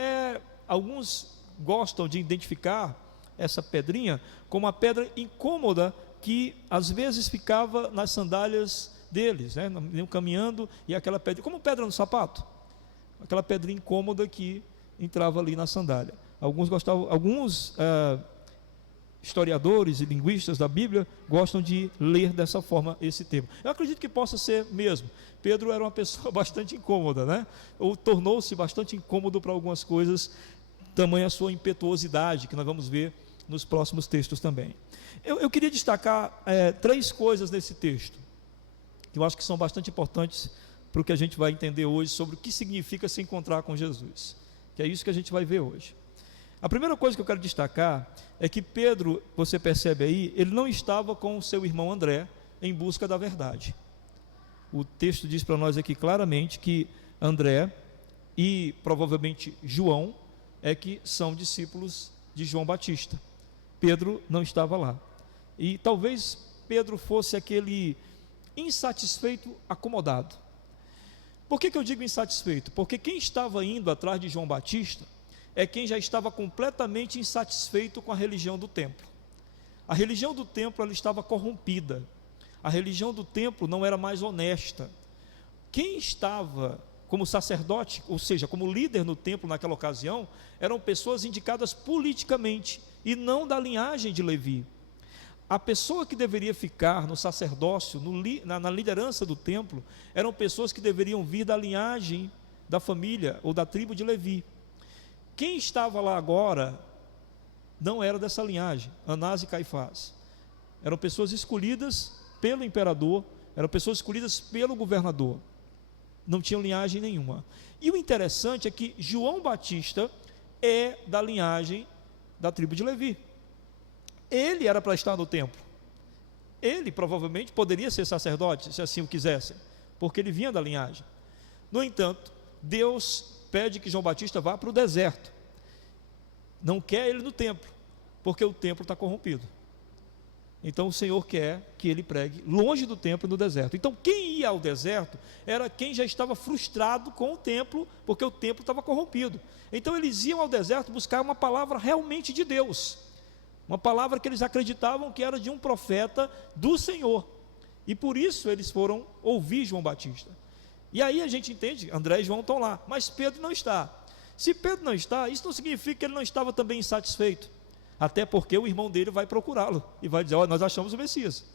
alguns gostam de identificar essa pedrinha como uma pedra incômoda que às vezes ficava nas sandálias deles, né? Iam caminhando e aquela pedra, como pedra no sapato, aquela pedrinha incômoda que entrava ali na sandália. Alguns historiadores e linguistas da Bíblia gostam de ler dessa forma esse termo. Eu acredito que possa ser mesmo. Pedro era uma pessoa bastante incômoda, né? Ou tornou-se bastante incômodo para algumas coisas, tamanha a sua impetuosidade, que nós vamos ver nos próximos textos também. Eu queria destacar 3 coisas nesse texto, que eu acho que são bastante importantes para o que a gente vai entender hoje sobre o que significa se encontrar com Jesus, que é isso que a gente vai ver hoje. A primeira coisa que eu quero destacar é que Pedro, você percebe aí, ele não estava com o seu irmão André em busca da verdade. O texto diz para nós aqui claramente que André e provavelmente João é que são discípulos de João Batista. Pedro não estava lá. E talvez Pedro fosse aquele insatisfeito acomodado. Por que eu digo insatisfeito? Porque quem estava indo atrás de João Batista é quem já estava completamente insatisfeito com a religião do templo. A religião do templo ela estava corrompida. A religião do templo não era mais honesta. Quem estava como sacerdote, ou seja, como líder no templo naquela ocasião, eram pessoas indicadas politicamente e não da linhagem de Levi. A pessoa que deveria ficar no sacerdócio, na liderança do templo, eram pessoas que deveriam vir da linhagem da família ou da tribo de Levi. Quem estava lá agora não era dessa linhagem, Anás e Caifás. Eram pessoas escolhidas pelo imperador, eram pessoas escolhidas pelo governador. Não tinham linhagem nenhuma. E o interessante é que João Batista é da linhagem da tribo de Levi. Ele era para estar no templo. Ele provavelmente poderia ser sacerdote, se assim o quisessem, porque ele vinha da linhagem. No entanto, Deus pede que João Batista vá para o deserto. Não quer ele no templo, porque o templo está corrompido. Então o Senhor quer que ele pregue longe do templo e no deserto. Então quem ia ao deserto era quem já estava frustrado com o templo, porque o templo estava corrompido. Então eles iam ao deserto buscar uma palavra realmente de Deus, uma palavra que eles acreditavam que era de um profeta do Senhor, e por isso eles foram ouvir João Batista. E aí a gente entende, André e João estão lá, mas Pedro não está. Se Pedro não está, isso não significa que ele não estava também insatisfeito, até porque o irmão dele vai procurá-lo e vai dizer, nós achamos o Messias.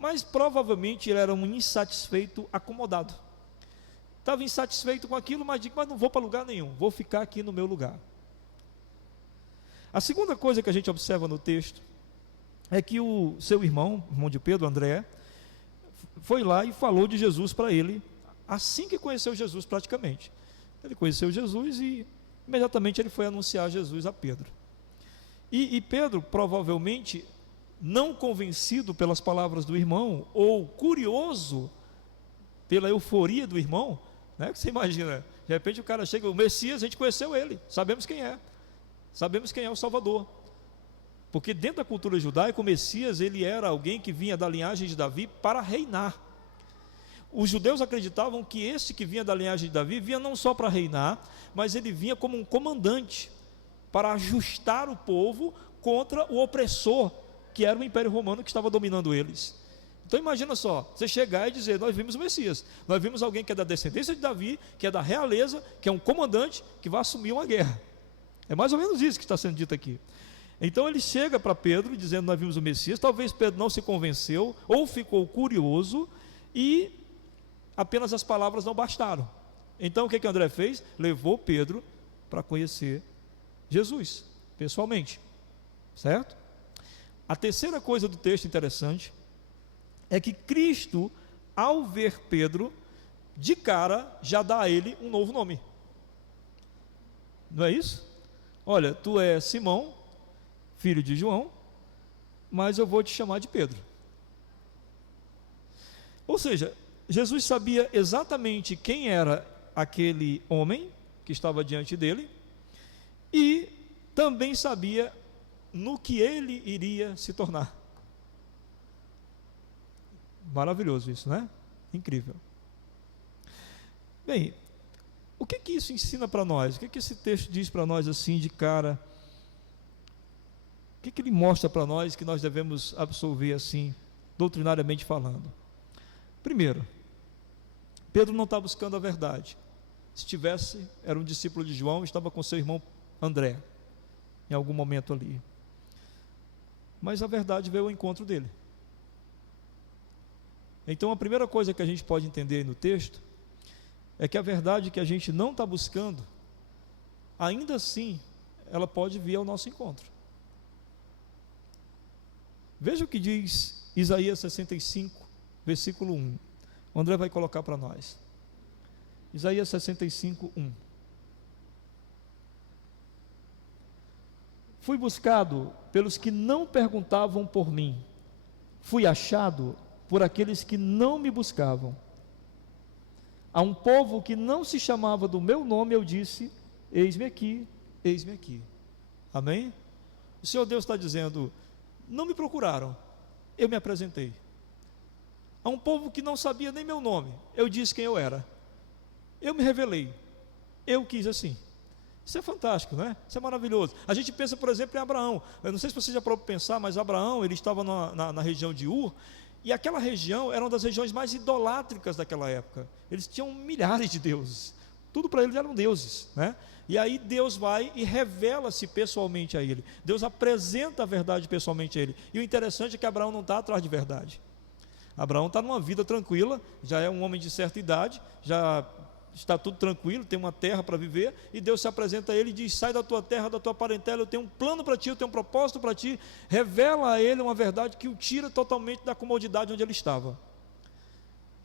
Mas provavelmente ele era um insatisfeito acomodado. Estava insatisfeito com aquilo, mas não vou para lugar nenhum, vou ficar aqui no meu lugar. A segunda coisa que a gente observa no texto é que o seu irmão de Pedro, André, foi lá e falou de Jesus para ele, assim que conheceu Jesus praticamente. Ele conheceu Jesus e imediatamente ele foi anunciar Jesus a Pedro. E Pedro, provavelmente, não convencido pelas palavras do irmão, ou curioso pela euforia do irmão, né? Você imagina, de repente o cara chega, o Messias, a gente conheceu ele, sabemos quem é o Salvador, porque dentro da cultura judaica, o Messias, ele era alguém que vinha da linhagem de Davi para reinar. Os judeus acreditavam que esse que vinha da linhagem de Davi, vinha não só para reinar, mas ele vinha como um comandante, para ajustar o povo contra o opressor, que era o Império Romano que estava dominando eles. Então imagina só, você chegar e dizer, nós vimos o Messias, nós vimos alguém que é da descendência de Davi, que é da realeza, que é um comandante, que vai assumir uma guerra. É mais ou menos isso que está sendo dito aqui. Então ele chega para Pedro, dizendo, nós vimos o Messias. Talvez Pedro não se convenceu, ou ficou curioso, e apenas as palavras não bastaram. Então o que André fez? Levou Pedro para conhecer Jesus, pessoalmente, certo? A terceira coisa do texto interessante é que Cristo, ao ver Pedro, de cara já dá a ele um novo nome. Não é isso? Olha, tu é Simão, filho de João, mas eu vou te chamar de Pedro. Ou seja, Jesus sabia exatamente quem era aquele homem que estava diante dele, e também sabia no que ele iria se tornar. Maravilhoso isso, né? Incrível. Bem, o que isso ensina para nós? O que esse texto diz para nós assim de cara? O que ele mostra para nós que nós devemos absorver assim, doutrinariamente falando? Primeiro, Pedro não está buscando a verdade. Se tivesse, era um discípulo de João, estava com seu irmão André, em algum momento ali. Mas a verdade veio ao encontro dele. Então a primeira coisa que a gente pode entender no texto é que a verdade que a gente não está buscando, ainda assim, ela pode vir ao nosso encontro. Veja o que diz Isaías 65, versículo 1. O André vai colocar para nós. Isaías 65, 1. Fui buscado pelos que não perguntavam por mim. Fui achado por aqueles que não me buscavam. A um povo que não se chamava do meu nome, eu disse: eis-me aqui, eis-me aqui. Amém? O Senhor Deus está dizendo: não me procuraram, eu me apresentei. A um povo que não sabia nem meu nome, eu disse quem eu era. Eu me revelei, eu quis assim. Isso é fantástico, não é? Isso é maravilhoso. A gente pensa, por exemplo, em Abraão. Eu não sei se você já parou para pensar, mas Abraão, ele estava na região de Ur, e aquela região era uma das regiões mais idolátricas daquela época. Eles tinham milhares de deuses, tudo para eles eram deuses, né? E aí Deus vai e revela-se pessoalmente a ele. Deus apresenta a verdade pessoalmente a ele. E o interessante é que Abraão não está atrás de verdade. Abraão está numa vida tranquila, já é um homem de certa idade, já está tudo tranquilo, tem uma terra para viver, e Deus se apresenta a ele e diz: sai da tua terra, da tua parentela, eu tenho um plano para ti, eu tenho um propósito para ti. Revela a ele uma verdade que o tira totalmente da comodidade onde ele estava.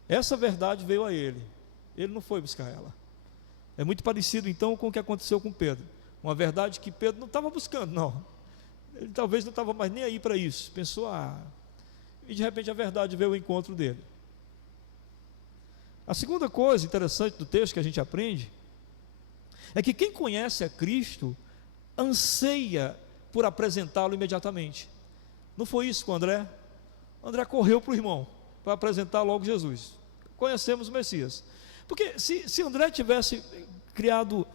Essa verdade veio a ele, ele não foi buscar ela. É muito parecido então com o que aconteceu com Pedro, uma verdade que Pedro não estava buscando, não, ele talvez não estava mais nem aí para isso, pensou, e de repente a verdade veio ao encontro dele. A segunda coisa interessante do texto que a gente aprende é que quem conhece a Cristo anseia por apresentá-lo imediatamente. Não foi isso com André? André correu para o irmão para apresentar logo Jesus. Conhecemos o Messias. Porque se André tivesse criado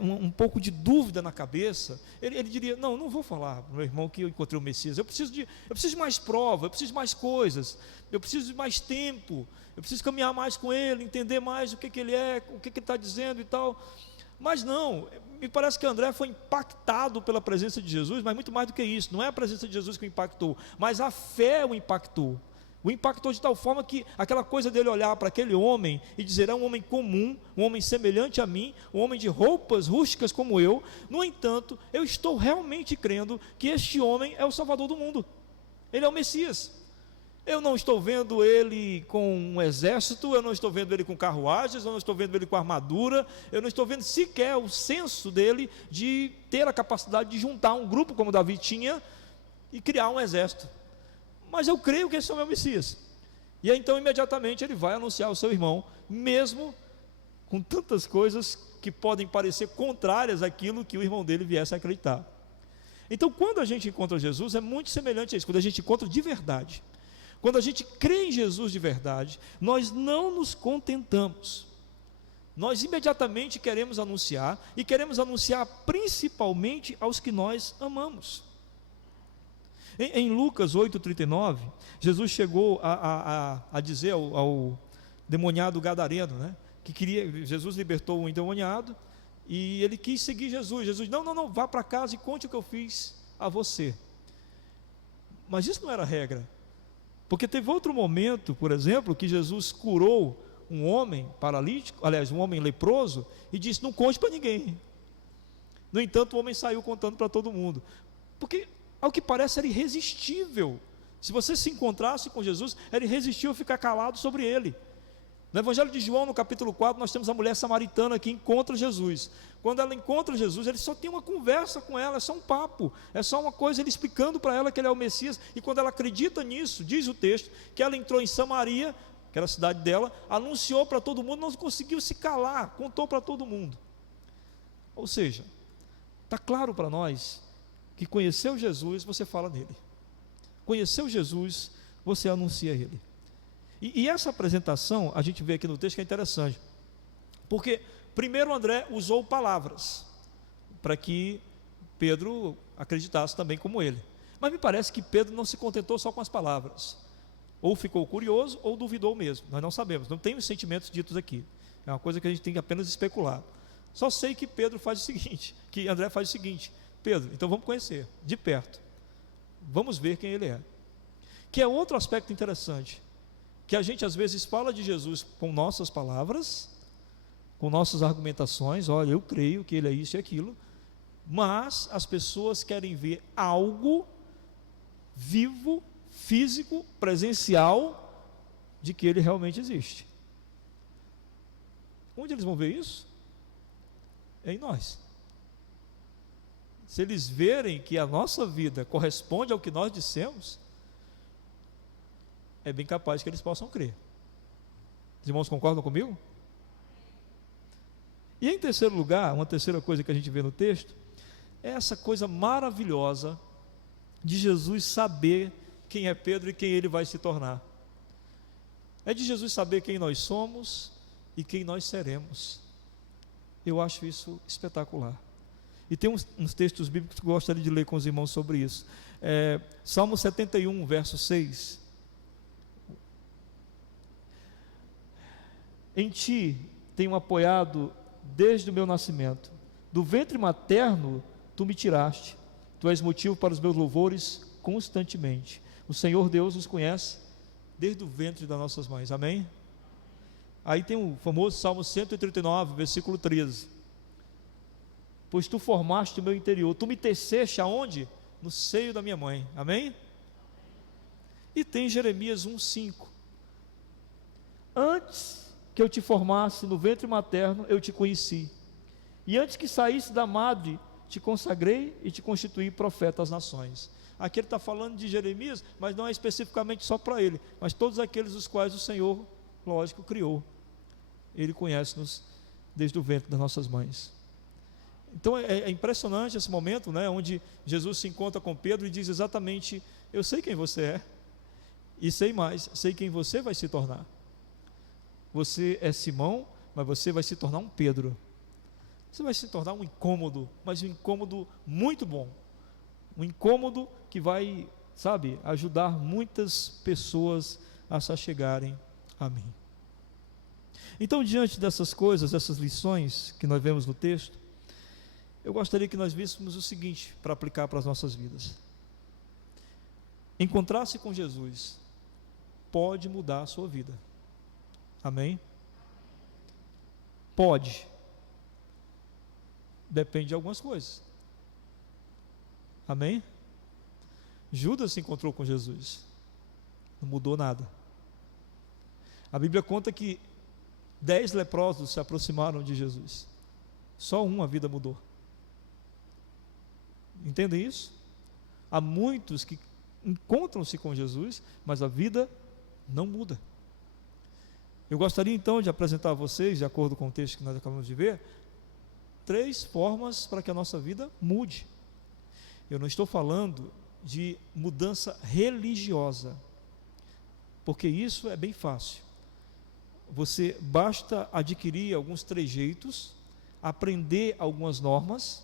um pouco de dúvida na cabeça, ele diria: não vou falar para o meu irmão que eu encontrei o Messias, eu preciso de mais prova, eu preciso de mais coisas, eu preciso de mais tempo, eu preciso caminhar mais com ele, entender mais o que ele é, o que ele está dizendo e tal. Mas não, me parece que André foi impactado pela presença de Jesus, mas muito mais do que isso, não é a presença de Jesus que o impactou, mas a fé o impactou. O impactou de tal forma que aquela coisa dele olhar para aquele homem e dizer: é um homem comum, um homem semelhante a mim, um homem de roupas rústicas como eu, no entanto, eu estou realmente crendo que este homem é o Salvador do mundo, ele é o Messias. Eu não estou vendo ele com um exército, eu não estou vendo ele com carruagens, eu não estou vendo ele com armadura, eu não estou vendo sequer o senso dele de ter a capacidade de juntar um grupo como Davi tinha e criar um exército. Mas eu creio que esse é o meu Messias. E aí, então imediatamente ele vai anunciar ao seu irmão, mesmo com tantas coisas que podem parecer contrárias àquilo que o irmão dele viesse a acreditar. Então quando a gente encontra Jesus, é muito semelhante a isso, quando a gente encontra de verdade. Quando a gente crê em Jesus de verdade, nós não nos contentamos. Nós imediatamente queremos anunciar, e queremos anunciar principalmente aos que nós amamos. Em Lucas 8,39, Jesus chegou a dizer ao demoniado gadareno, né, que Jesus libertou um endemoniado, e ele quis seguir Jesus. Jesus: não, vá para casa e conte o que eu fiz a você. Mas isso não era regra, porque teve outro momento, por exemplo, que Jesus curou um homem paralítico, aliás, um homem leproso, e disse: não conte para ninguém. No entanto, o homem saiu contando para todo mundo, porque ao que parece era irresistível. Se você se encontrasse com Jesus, era irresistível ficar calado sobre ele. No Evangelho de João, no capítulo 4, nós temos a mulher samaritana que encontra Jesus. Quando ela encontra Jesus, ele só tem uma conversa com ela, é só um papo, é só uma coisa, ele explicando para ela que ele é o Messias. E quando ela acredita nisso, diz o texto, que ela entrou em Samaria, que era a cidade dela, anunciou para todo mundo, não conseguiu se calar, contou para todo mundo. Ou seja, está claro para nós que conheceu Jesus, você fala nele. Conheceu Jesus, você anuncia ele. E essa apresentação, a gente vê aqui no texto que é interessante, porque primeiro André usou palavras, para que Pedro acreditasse também como ele. Mas me parece que Pedro não se contentou só com as palavras. Ou ficou curioso, ou duvidou mesmo. Nós não sabemos, não tem os sentimentos ditos aqui. É uma coisa que a gente tem que apenas especular. Só sei que Pedro faz o seguinte, que André faz o seguinte: Pedro, então vamos conhecer, de perto. Vamos ver quem ele é. Que é outro aspecto interessante, que a gente às vezes fala de Jesus com nossas palavras, com nossas argumentações, olha, eu creio que ele é isso e aquilo, mas as pessoas querem ver algo vivo, físico, presencial, de que ele realmente existe. Onde eles vão ver isso? É em nós. Se eles verem que a nossa vida corresponde ao que nós dissemos, é bem capaz que eles possam crer. Os irmãos concordam comigo? E em terceiro lugar, uma terceira coisa que a gente vê no texto, é essa coisa maravilhosa de Jesus saber quem é Pedro e quem ele vai se tornar. É de Jesus saber quem nós somos e quem nós seremos. Eu acho isso espetacular. E tem uns textos bíblicos que eu gostaria de ler com os irmãos sobre isso. Salmo 71, verso 6. Em ti tenho apoiado desde o meu nascimento. Do ventre materno tu me tiraste. Tu és motivo para os meus louvores constantemente. O Senhor Deus nos conhece desde o ventre das nossas mães. Amém? Aí tem o famoso Salmo 139, versículo 13. Pois tu formaste o meu interior, tu me teceste aonde? No seio da minha mãe. Amém? E tem Jeremias 1,5. Antes que eu te formasse no ventre materno, eu te conheci. E antes que saísse da madre, te consagrei e te constituí profeta às nações. Aqui ele está falando de Jeremias, mas não é especificamente só para ele, mas todos aqueles os quais o Senhor, lógico, criou. Ele conhece-nos desde o ventre das nossas mães. Então é impressionante esse momento, né, onde Jesus se encontra com Pedro e diz exatamente: eu sei quem você é, e sei mais, sei quem você vai se tornar. Você é Simão, mas você vai se tornar um Pedro. Você vai se tornar um incômodo, mas um incômodo muito bom. Um incômodo que vai, sabe, ajudar muitas pessoas a se achegarem a mim. Então, diante dessas coisas, dessas lições que nós vemos no texto, eu gostaria que nós víssemos o seguinte para aplicar para as nossas vidas. Encontrar-se com Jesus pode mudar a sua vida. Amém? Pode. Depende de algumas coisas. Amém? Judas se encontrou com Jesus. Não mudou nada. A Bíblia conta que 10 leprosos se aproximaram de Jesus. Só um a vida mudou. Entendem isso? Há muitos que encontram-se com Jesus, mas a vida não muda. Eu gostaria então de apresentar a vocês, de acordo com o texto que nós acabamos de ver, 3 formas para que a nossa vida mude. Eu não estou falando de mudança religiosa, porque isso é bem fácil. Você basta adquirir alguns trejeitos, aprender algumas normas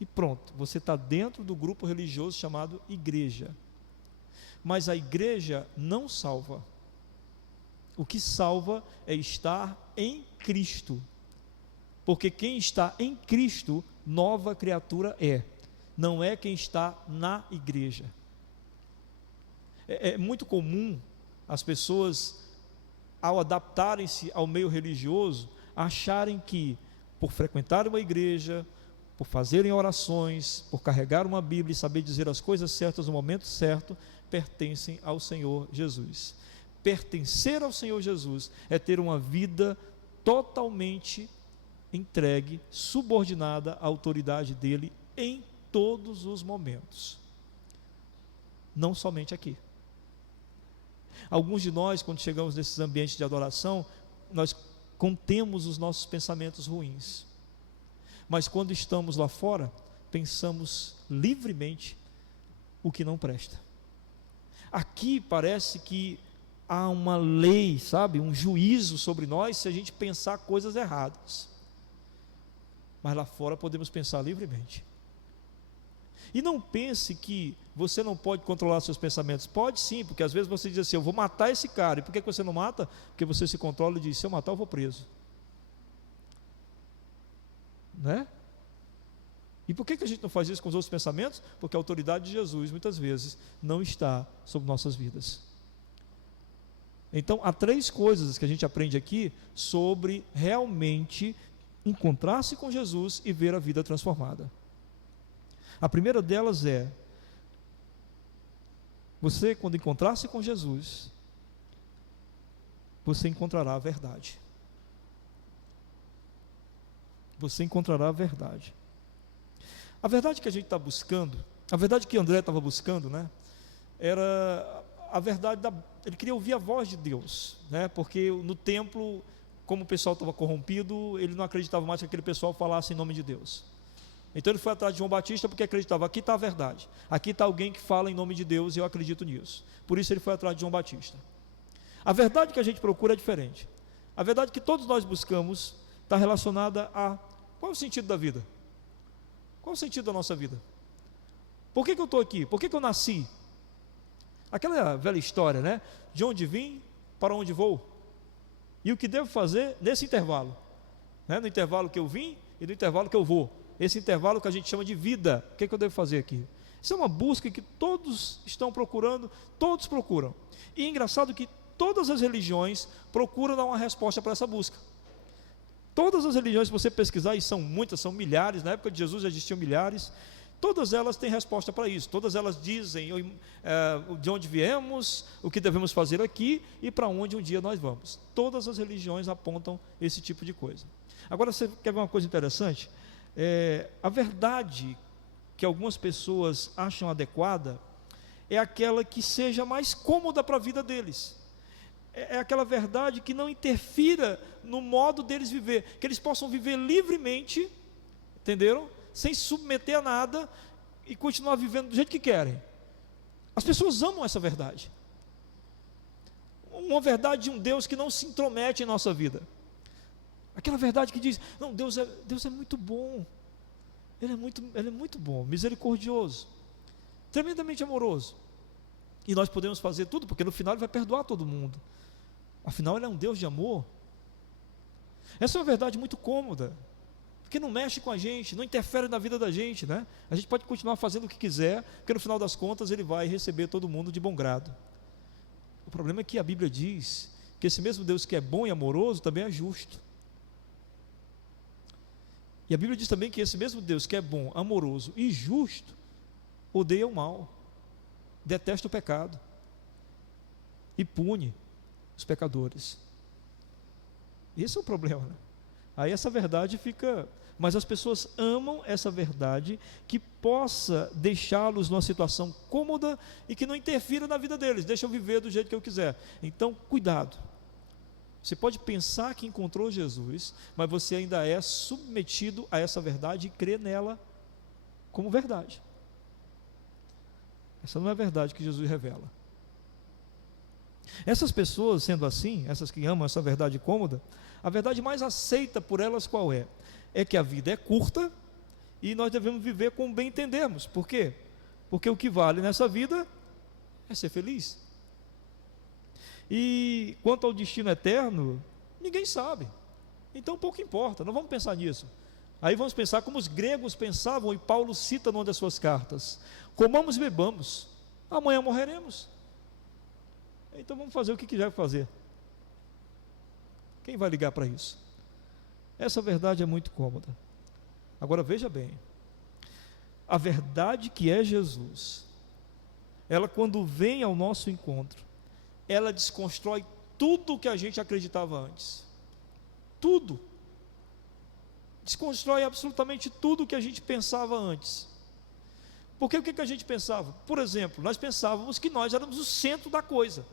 e pronto, você está dentro do grupo religioso chamado igreja. Mas a igreja não salva. O que salva é estar em Cristo, porque quem está em Cristo, nova criatura é, não é quem está na igreja. É muito comum as pessoas, ao adaptarem-se ao meio religioso, acharem que, por frequentar uma igreja, por fazerem orações, por carregar uma Bíblia e saber dizer as coisas certas no momento certo, pertencem ao Senhor Jesus. Pertencer ao Senhor Jesus é ter uma vida totalmente entregue, subordinada à autoridade dele em todos os momentos, não somente aqui. Alguns de nós, quando chegamos nesses ambientes de adoração, nós contemos os nossos pensamentos ruins, mas quando estamos lá fora, pensamos livremente o que não presta. Aqui parece que há uma lei, sabe, um juízo sobre nós se a gente pensar coisas erradas, mas lá fora podemos pensar livremente. E não pense que você não pode controlar seus pensamentos. Pode sim, porque às vezes você diz assim, eu vou matar esse cara. E por que você não mata? Porque você se controla e diz, se eu matar eu vou preso. Né? E por que a gente não faz isso com os outros pensamentos? Porque a autoridade de Jesus, muitas vezes, não está sobre nossas vidas. Então, há 3 coisas que a gente aprende aqui sobre realmente encontrar-se com Jesus e ver a vida transformada. A primeira delas é, você, quando encontrar-se com Jesus, você encontrará a verdade. Você encontrará a verdade. A verdade que a gente está buscando, a verdade que André estava buscando, né, era a verdade ele queria ouvir a voz de Deus, né, porque no templo, como o pessoal estava corrompido, ele não acreditava mais que aquele pessoal falasse em nome de Deus. Então ele foi atrás de João Batista porque acreditava, aqui está a verdade, aqui está alguém que fala em nome de Deus e eu acredito nisso. Por isso ele foi atrás de João Batista. A verdade que a gente procura é diferente. A verdade que todos nós buscamos está relacionada a qual é o sentido da vida? Qual é o sentido da nossa vida? Por que eu estou aqui? Por que eu nasci? Aquela velha história, né? De onde vim, para onde vou? E o que devo fazer nesse intervalo? Né? No intervalo que eu vim e no intervalo que eu vou. Esse intervalo que a gente chama de vida. O que eu devo fazer aqui? Isso é uma busca que todos estão procurando, todos procuram. E é engraçado que todas as religiões procuram dar uma resposta para essa busca. Todas as religiões, se você pesquisar, e são muitas, são milhares, na época de Jesus já existiam milhares, todas elas têm resposta para isso, todas elas dizem de onde viemos, o que devemos fazer aqui e para onde um dia nós vamos. Todas as religiões apontam esse tipo de coisa. Agora, você quer ver uma coisa interessante? A verdade que algumas pessoas acham adequada é aquela que seja mais cômoda para a vida deles. É aquela verdade que não interfira no modo deles viver, que eles possam viver livremente, entenderam? Sem se submeter a nada e continuar vivendo do jeito que querem. As pessoas amam essa verdade. Uma verdade de um Deus que não se intromete em nossa vida. Aquela verdade que diz, não, Deus é muito bom. Ele é muito bom, misericordioso, tremendamente amoroso. E nós podemos fazer tudo, porque no final Ele vai perdoar todo mundo. Afinal, Ele é um Deus de amor. Essa é uma verdade muito cômoda, porque não mexe com a gente, não interfere na vida da gente, né? A gente pode continuar fazendo o que quiser, porque no final das contas Ele vai receber todo mundo de bom grado. O problema é que a Bíblia diz que esse mesmo Deus que é bom e amoroso também é justo. E a Bíblia diz também que esse mesmo Deus que é bom, amoroso e justo, odeia o mal, detesta o pecado e pune os pecadores. Esse é o problema, né? Aí essa verdade fica... Mas as pessoas amam essa verdade que possa deixá-los numa situação cômoda e que não interfira na vida deles, deixa eu viver do jeito que eu quiser. Então, cuidado. Você pode pensar que encontrou Jesus, mas você ainda é submetido a essa verdade e crê nela como verdade. Essa não é a verdade que Jesus revela. Essas pessoas, sendo assim, essas que amam essa verdade cômoda, a verdade mais aceita por elas qual é? É que a vida é curta e nós devemos viver como bem entendermos. Por quê? Porque o que vale nessa vida é ser feliz. E quanto ao destino eterno, ninguém sabe. Então pouco importa, não vamos pensar nisso. Aí vamos pensar como os gregos pensavam, e Paulo cita numa das suas cartas: comamos e bebamos, amanhã morreremos. Então vamos fazer o que quiser fazer. Quem vai ligar para isso? Essa verdade é muito cômoda. Agora veja bem, a verdade que é Jesus, ela quando vem ao nosso encontro, ela desconstrói tudo o que a gente acreditava antes. Tudo. Desconstrói absolutamente tudo o que a gente pensava antes. Porque o que a gente pensava? Por exemplo, nós pensávamos que nós éramos o centro da coisa,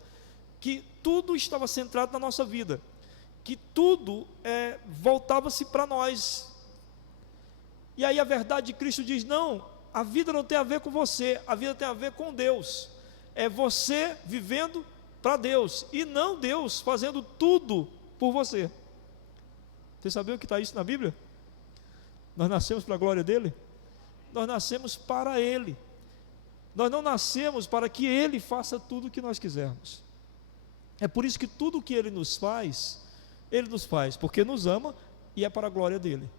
que tudo estava centrado na nossa vida, que tudo voltava-se para nós. E aí a verdade de Cristo diz: não, a vida não tem a ver com você, a vida tem a ver com Deus. É você vivendo para Deus, e não Deus fazendo tudo por você. Você sabia que está isso na Bíblia? Nós nascemos para a glória dele. nós nascemos para Ele. Nós não nascemos para que Ele faça tudo o que nós quisermos. É por isso que tudo o que Ele nos faz porque nos ama e é para a glória dEle.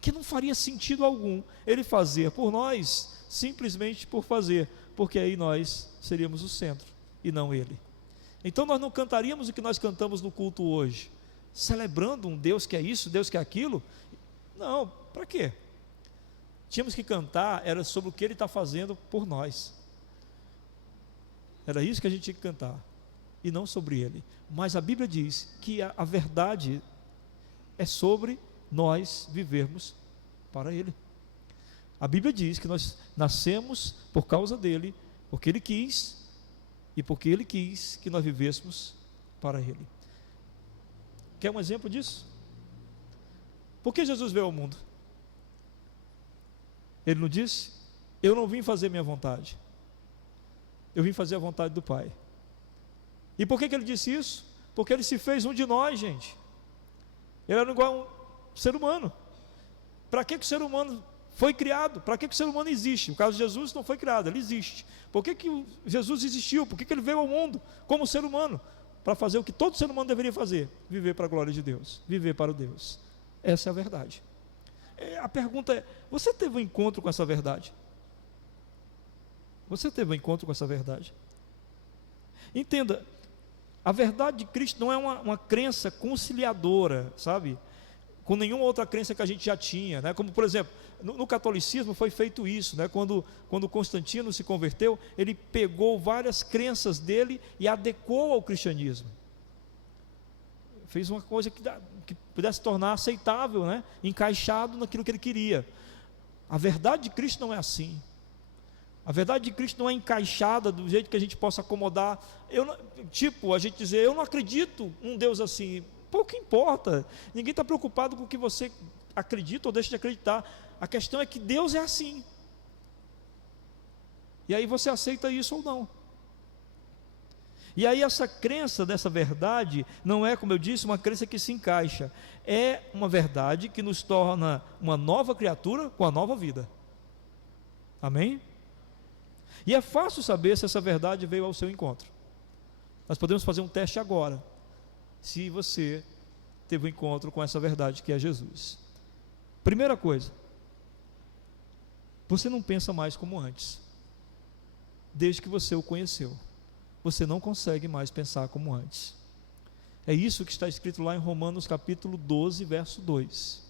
Que não faria sentido algum Ele fazer por nós, simplesmente por fazer, porque aí nós seríamos o centro e não Ele. Então nós não cantaríamos o que nós cantamos no culto hoje, celebrando um Deus que é isso, Deus que é aquilo. Não, para quê? Tínhamos que cantar, era sobre o que Ele está fazendo por nós. Era isso que a gente tinha que cantar, e não sobre Ele. Mas a Bíblia diz que a verdade é sobre nós vivermos para Ele. A Bíblia diz que nós nascemos por causa dEle, porque Ele quis, e porque Ele quis que nós vivêssemos para Ele. Quer um exemplo disso? Por que Jesus veio ao mundo? Ele não disse: eu não vim fazer minha vontade, eu vim fazer a vontade do Pai. E por que Ele disse isso? Porque Ele se fez um de nós, gente. Ele era igual a um ser humano. Para que o ser humano foi criado? Para que o ser humano existe? O caso de Jesus não foi criado, ele existe. Por que Jesus existiu? Por que Ele veio ao mundo como ser humano? Para fazer o que todo ser humano deveria fazer: viver para a glória de Deus, viver para o Deus. Essa é a verdade. A pergunta é: você teve um encontro com essa verdade? Você teve um encontro com essa verdade? Entenda, a verdade de Cristo não é uma crença conciliadora, sabe? Com nenhuma outra crença que a gente já tinha, né? Como, por exemplo, no catolicismo foi feito isso, né? Quando Constantino se converteu, ele pegou várias crenças dele e adequou ao cristianismo. Fez uma coisa que pudesse tornar aceitável, né? Encaixado naquilo que ele queria. A verdade de Cristo não é assim. A verdade de Cristo não é encaixada do jeito que a gente possa acomodar. A gente dizer: eu não acredito num Deus assim. Pouco importa. Ninguém está preocupado com o que você acredita ou deixa de acreditar. A questão é que Deus é assim. E aí você aceita isso ou não. E aí essa crença dessa verdade não é, como eu disse, uma crença que se encaixa. É uma verdade que nos torna uma nova criatura com a nova vida. Amém? E é fácil saber se essa verdade veio ao seu encontro. Nós podemos fazer um teste agora, se você teve um encontro com essa verdade que é Jesus. Primeira coisa: você não pensa mais como antes. Desde que você o conheceu, você não consegue mais pensar como antes. É isso que está escrito lá em Romanos capítulo 12, verso 2.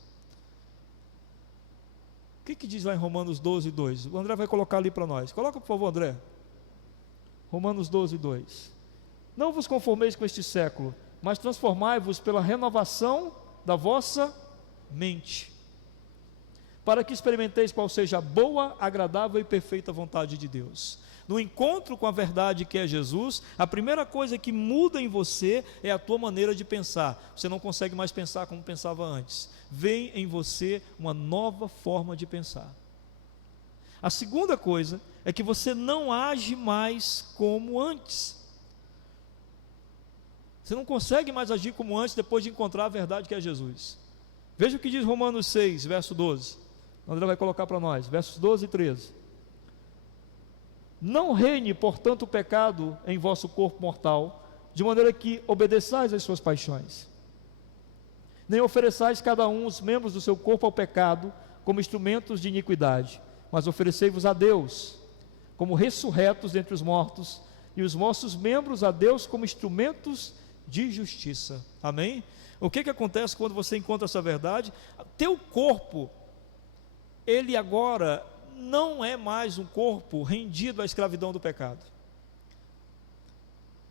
O que diz lá em Romanos 12, 2? O André vai colocar ali para nós. Coloca, por favor, André. Romanos 12, 2. Não vos conformeis com este século, mas transformai-vos pela renovação da vossa mente, para que experimenteis qual seja a boa, agradável e perfeita vontade de Deus. No encontro com a verdade que é Jesus, a primeira coisa que muda em você é a tua maneira de pensar. Você não consegue mais pensar como pensava antes. Vem em você uma nova forma de pensar. A segunda coisa é que você não age mais como antes. Você não consegue mais agir como antes depois de encontrar a verdade que é Jesus. Veja o que diz Romanos 6, verso 12. O André vai colocar para nós, versos 12 e 13. Não reine, portanto, o pecado em vosso corpo mortal, de maneira que obedeçais às suas paixões. Nem ofereçais cada um os membros do seu corpo ao pecado, como instrumentos de iniquidade, mas oferecei-vos a Deus, como ressurretos dentre os mortos, e os vossos membros a Deus como instrumentos de justiça. Amém? O que acontece quando você encontra essa verdade? Teu corpo, ele agora não é mais um corpo rendido à escravidão do pecado.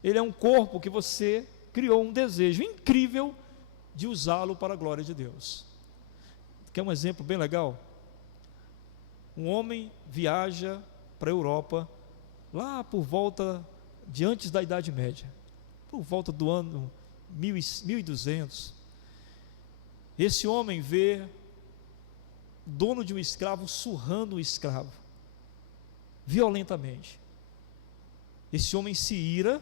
Ele é um corpo que você criou um desejo incrível de usá-lo para a glória de Deus. Quer um exemplo bem legal? Um homem viaja para a Europa, lá por volta de antes da Idade Média, por volta do ano 1200. Esse homem vê o dono de um escravo surrando o escravo violentamente. Esse homem se ira,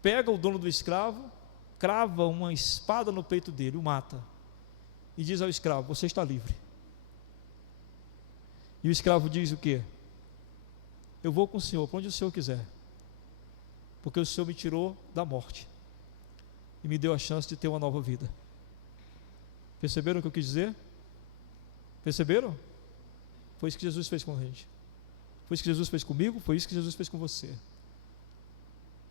pega o dono do escravo, crava uma espada no peito dele, o mata e diz ao escravo: você está livre. E o escravo diz o quê? Eu vou com o Senhor, para onde o Senhor quiser, porque o Senhor me tirou da morte e me deu a chance de ter uma nova vida. Perceberam o que eu quis dizer? Perceberam? Foi isso que Jesus fez com a gente. Foi isso que Jesus fez comigo, foi isso que Jesus fez com você.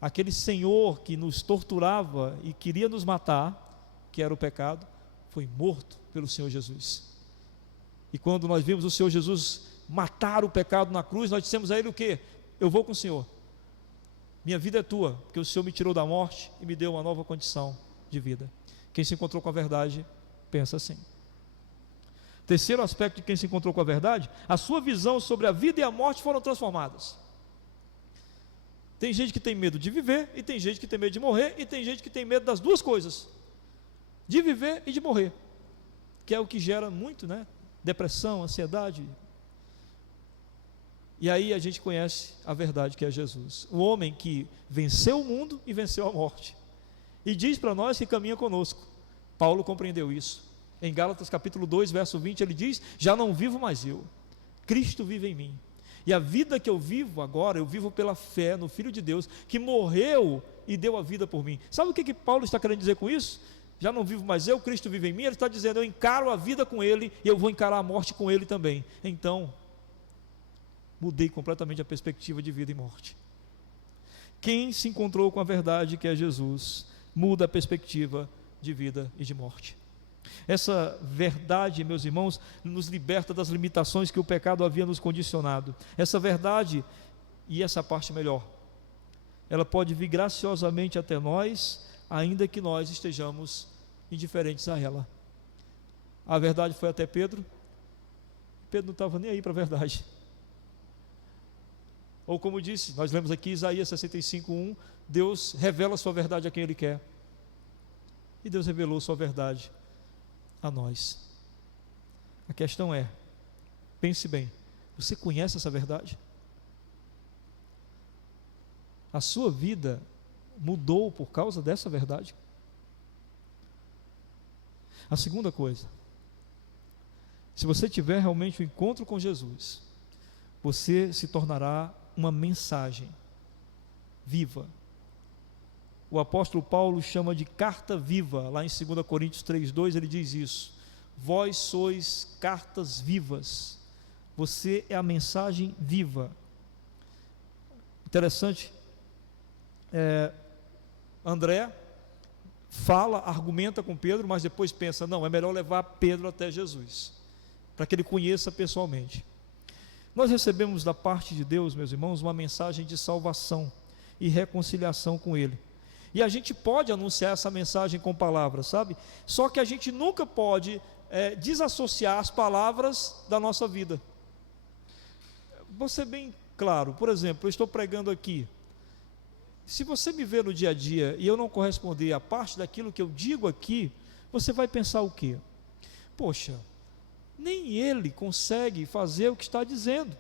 Aquele Senhor que nos torturava e queria nos matar, que era o pecado, foi morto pelo Senhor Jesus. E quando nós vimos o Senhor Jesus matar o pecado na cruz, nós dissemos a Ele o quê? Eu vou com o Senhor. Minha vida é tua, porque o Senhor me tirou da morte e me deu uma nova condição de vida. Quem se encontrou com a verdade, pensa assim. Terceiro aspecto de quem se encontrou com a verdade, a sua visão sobre a vida e a morte foram transformadas. Tem gente que tem medo de viver, e tem gente que tem medo de morrer, e tem gente que tem medo das duas coisas, de viver e de morrer, que é o que gera muito, né? Depressão, ansiedade. E aí a gente conhece a verdade, que é Jesus, o homem que venceu o mundo e venceu a morte, e diz para nós que caminha conosco. Paulo compreendeu isso. Em Gálatas capítulo 2, verso 20, ele diz: já não vivo mais eu, Cristo vive em mim. E a vida que eu vivo agora, eu vivo pela fé no Filho de Deus, que morreu e deu a vida por mim. Sabe o que Paulo está querendo dizer com isso? Já não vivo mais eu, Cristo vive em mim. Ele está dizendo: eu encaro a vida com Ele, e eu vou encarar a morte com Ele também. Então, mudei completamente a perspectiva de vida e morte. Quem se encontrou com a verdade, que é Jesus, muda a perspectiva de vida e de morte. Essa verdade, meus irmãos, nos liberta das limitações que o pecado havia nos condicionado. Essa verdade, e essa parte melhor, ela pode vir graciosamente até nós, ainda que nós estejamos indiferentes a ela. A verdade foi até Pedro. Pedro não estava nem aí para a verdade. Ou como disse, nós lemos aqui Isaías 65:1, Deus revela a sua verdade a quem Ele quer. E Deus revelou sua verdade a nós. A questão é, pense bem, você conhece essa verdade? A sua vida mudou por causa dessa verdade? A segunda coisa, se você tiver realmente um encontro com Jesus, você se tornará uma mensagem viva. O apóstolo Paulo chama de carta viva, lá em 2 Coríntios 3:2, ele diz isso: vós sois cartas vivas, você é a mensagem viva. Interessante, André fala, argumenta com Pedro, mas depois pensa: não, é melhor levar Pedro até Jesus, para que ele conheça pessoalmente. Nós recebemos da parte de Deus, meus irmãos, uma mensagem de salvação e reconciliação com Ele. E a gente pode anunciar essa mensagem com palavras, sabe? Só que a gente nunca pode desassociar as palavras da nossa vida. Vou ser bem claro, por exemplo, eu estou pregando aqui. Se você me ver no dia a dia e eu não corresponder a parte daquilo que eu digo aqui, você vai pensar o quê? Poxa, nem ele consegue fazer o que está dizendo.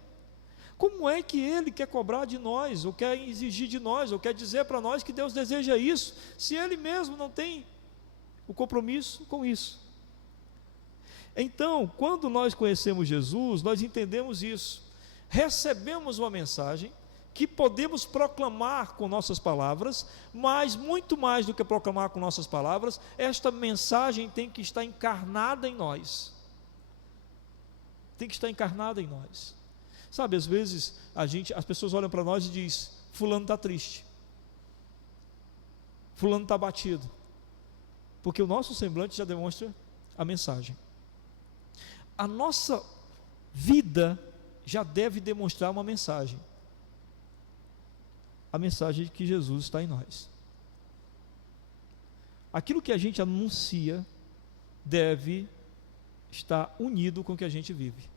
Como é que ele quer cobrar de nós, ou quer exigir de nós, ou quer dizer para nós que Deus deseja isso, se ele mesmo não tem o compromisso com isso? Então, quando nós conhecemos Jesus, nós entendemos isso, recebemos uma mensagem que podemos proclamar com nossas palavras, mas muito mais do que proclamar com nossas palavras, esta mensagem tem que estar encarnada em nós. Tem que estar encarnada em nós. Sabe, às vezes as pessoas olham para nós e dizem: fulano está triste, fulano está abatido, porque o nosso semblante já demonstra a mensagem. A nossa vida já deve demonstrar uma mensagem, a mensagem de que Jesus está em nós. Aquilo que a gente anuncia deve estar unido com o que a gente vive.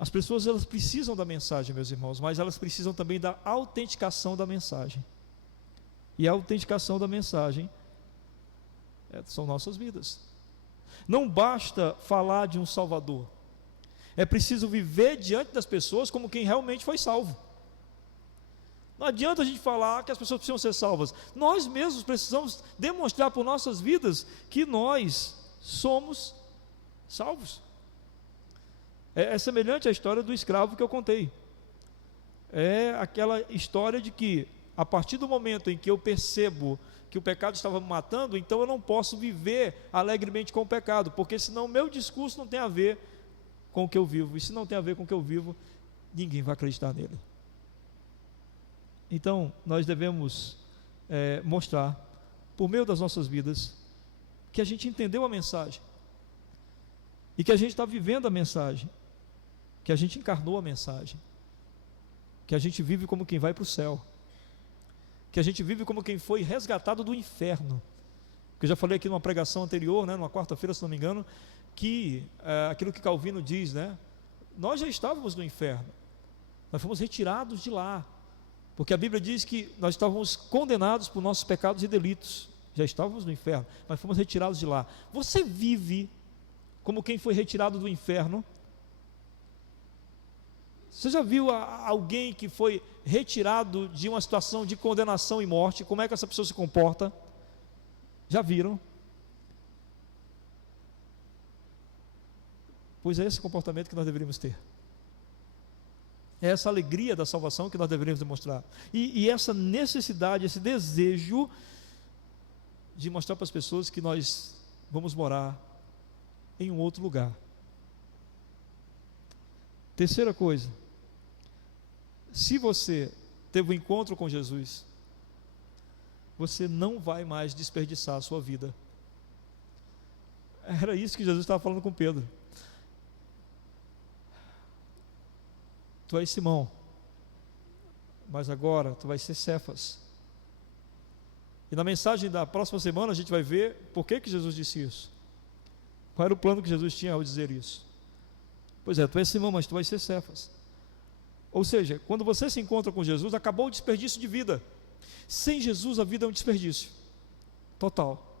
As pessoas, elas precisam da mensagem, meus irmãos, mas elas precisam também da autenticação da mensagem. E a autenticação da mensagem são nossas vidas. Não basta falar de um Salvador, é preciso viver diante das pessoas como quem realmente foi salvo. Não adianta a gente falar que as pessoas precisam ser salvas, nós mesmos precisamos demonstrar por nossas vidas que nós somos salvos. É semelhante à história do escravo que eu contei. É aquela história de que, a partir do momento em que eu percebo que o pecado estava me matando, então eu não posso viver alegremente com o pecado, porque senão o meu discurso não tem a ver com o que eu vivo, e se não tem a ver com o que eu vivo, ninguém vai acreditar nele. Então, nós devemos mostrar, por meio das nossas vidas, que a gente entendeu a mensagem, e que a gente está vivendo a mensagem, que a gente encarnou a mensagem, que a gente vive como quem vai para o céu, que a gente vive como quem foi resgatado do inferno. Porque eu já falei aqui numa pregação anterior, numa quarta-feira, se não me engano, que aquilo que Calvino diz, nós já estávamos no inferno, nós fomos retirados de lá, porque a Bíblia diz que nós estávamos condenados por nossos pecados e delitos, já estávamos no inferno, mas fomos retirados de lá. Você vive como quem foi retirado do inferno? Você já viu alguém que foi retirado de uma situação de condenação e morte? Como é que essa pessoa se comporta? Já viram? Pois é esse comportamento que nós deveríamos ter. É essa alegria da salvação que nós deveríamos demonstrar. E essa necessidade, esse desejo de mostrar para as pessoas que nós vamos morar em um outro lugar. Terceira coisa, se você teve um encontro com Jesus, você não vai mais desperdiçar a sua vida. Era isso que Jesus estava falando com Pedro. Tu és Simão, mas agora tu vais ser Cefas. E na mensagem da próxima semana a gente vai ver por que Jesus disse isso. Qual era o plano que Jesus tinha ao dizer isso? Pois é, tu és Simão, mas tu vais ser Cefas. Ou seja, quando você se encontra com Jesus, acabou o desperdício de vida. Sem Jesus a vida é um desperdício total.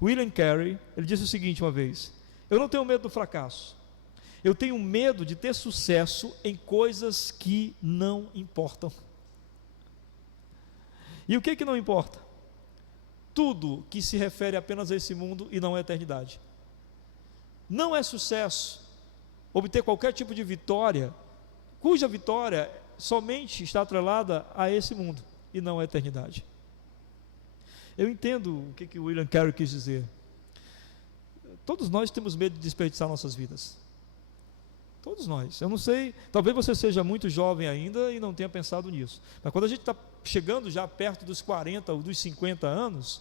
William Carey, ele disse o seguinte uma vez: eu não tenho medo do fracasso, eu tenho medo de ter sucesso em coisas que não importam. E o que não importa? Tudo que se refere apenas a esse mundo e não à eternidade. Não é sucesso obter qualquer tipo de vitória, cuja vitória somente está atrelada a esse mundo e não à eternidade. Eu entendo o que William Carey quis dizer. Todos nós temos medo de desperdiçar nossas vidas. Todos nós. Eu não sei, talvez você seja muito jovem ainda e não tenha pensado nisso. Mas quando a gente está chegando já perto dos 40 ou dos 50 anos,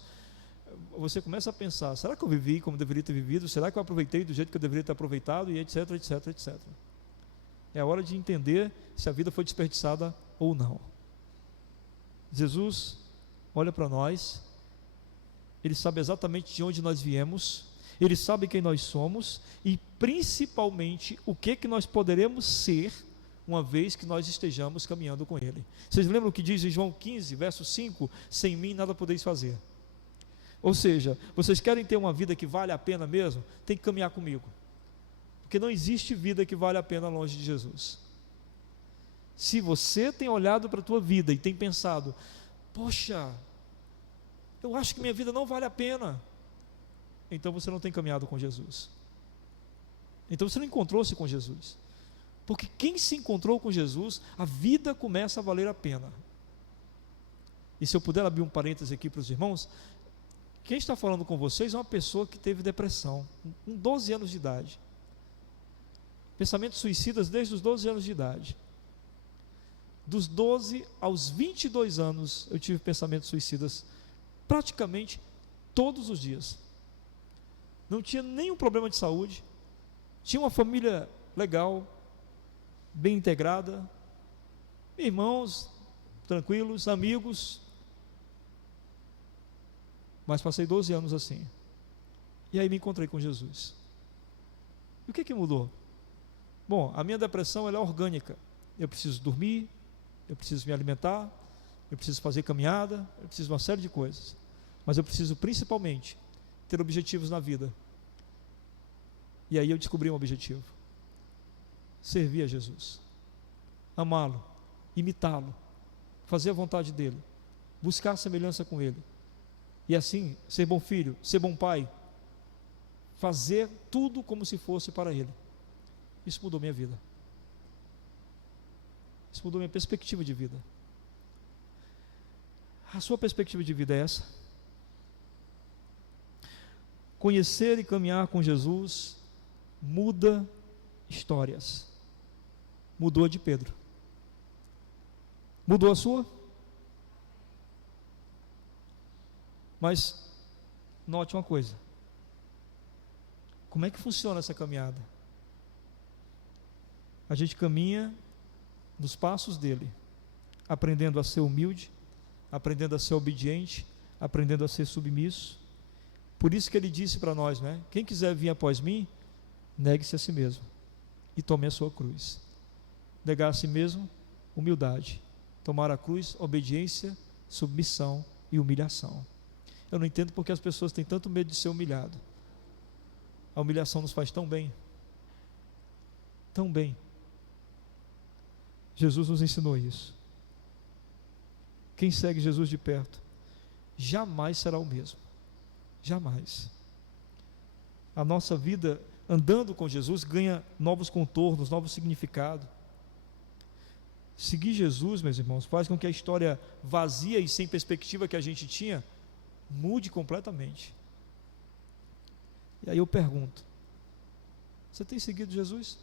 você começa a pensar: será que eu vivi como deveria ter vivido? Será que eu aproveitei do jeito que eu deveria ter aproveitado? E etc, etc, etc. É a hora de entender se a vida foi desperdiçada ou não. Jesus olha para nós, Ele sabe exatamente de onde nós viemos, Ele sabe quem nós somos e principalmente o que nós poderemos ser uma vez que nós estejamos caminhando com Ele. Vocês lembram o que diz em João 15, verso 5? Sem mim nada podeis fazer. Ou seja, vocês querem ter uma vida que vale a pena mesmo? Tem que caminhar comigo, porque não existe vida que vale a pena longe de Jesus. Se você tem olhado para a tua vida e tem pensado: poxa, eu acho que minha vida não vale a pena, então você não tem caminhado com Jesus. Então você não encontrou-se com Jesus. Porque quem se encontrou com Jesus, a vida começa a valer a pena. E se eu puder abrir um parêntese aqui para os irmãos, quem está falando com vocês é uma pessoa que teve depressão, com 12 anos de idade. Pensamentos suicidas desde os 12 anos de idade. Dos 12 aos 22 anos, eu tive pensamentos suicidas praticamente todos os dias. Não tinha nenhum problema de saúde, tinha uma família legal, bem integrada, irmãos tranquilos, amigos, mas passei 12 anos assim. E aí me encontrei com Jesus. E o que mudou? Bom, a minha depressão ela é orgânica. Eu preciso dormir, eu preciso me alimentar, eu preciso fazer caminhada, eu preciso de uma série de coisas. Mas eu preciso principalmente ter objetivos na vida. E aí eu descobri um objetivo: servir a Jesus, amá-lo, imitá-lo, fazer a vontade dele, buscar a semelhança com ele, e assim ser bom filho, ser bom pai, fazer tudo como se fosse para ele. Isso mudou minha vida. Isso mudou minha perspectiva de vida. A sua perspectiva de vida é essa? Conhecer e caminhar com Jesus muda histórias. Mudou a de Pedro. Mudou a sua? Mas note uma coisa. Como é que funciona essa caminhada? A gente caminha nos passos dele, aprendendo a ser humilde, aprendendo a ser obediente, aprendendo a ser submisso. Por isso que ele disse para nós, né? Quem quiser vir após mim, negue-se a si mesmo e tome a sua cruz. Negar a si mesmo, humildade. Tomar a cruz, obediência, submissão e humilhação. Eu não entendo porque as pessoas têm tanto medo de ser humilhado. A humilhação nos faz tão bem. Tão bem. Jesus nos ensinou isso. Quem segue Jesus de perto, jamais será o mesmo. Jamais. A nossa vida andando com Jesus ganha novos contornos, novos significados. Seguir Jesus, meus irmãos, faz com que a história vazia e sem perspectiva que a gente tinha mude completamente. E aí eu pergunto: você tem seguido Jesus?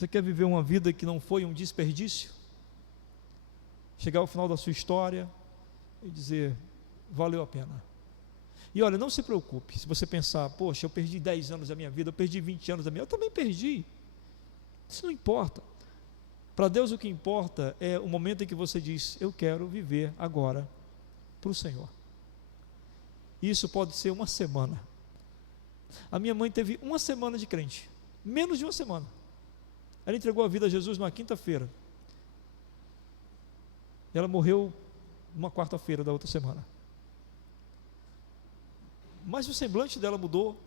Você quer viver uma vida que não foi um desperdício? Chegar ao final da sua história e dizer, valeu a pena. E olha, não se preocupe, se você pensar, poxa, eu perdi 10 anos da minha vida, eu perdi 20 anos da minha vida, eu também perdi. Isso não importa. Para Deus o que importa é o momento em que você diz, eu quero viver agora para o Senhor. Isso pode ser uma semana. A minha mãe teve uma semana de crente, menos de uma semana. Ela entregou a vida a Jesus numa quinta-feira. Ela morreu numa quarta-feira da outra semana. Mas o semblante dela mudou,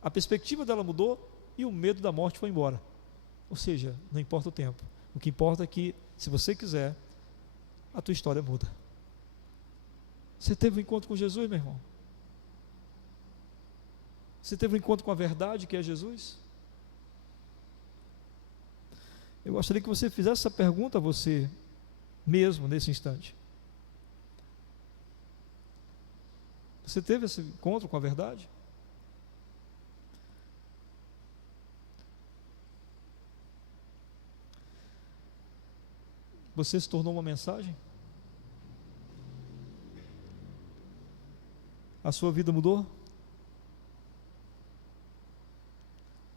a perspectiva dela mudou e o medo da morte foi embora. Ou seja, não importa o tempo. O que importa é que, se você quiser, a tua história muda. Você teve um encontro com Jesus, meu irmão? Você teve um encontro com a verdade que é Jesus? Eu gostaria que você fizesse essa pergunta a você mesmo nesse instante. Você teve esse encontro com a verdade? Você se tornou uma mensagem? A sua vida mudou?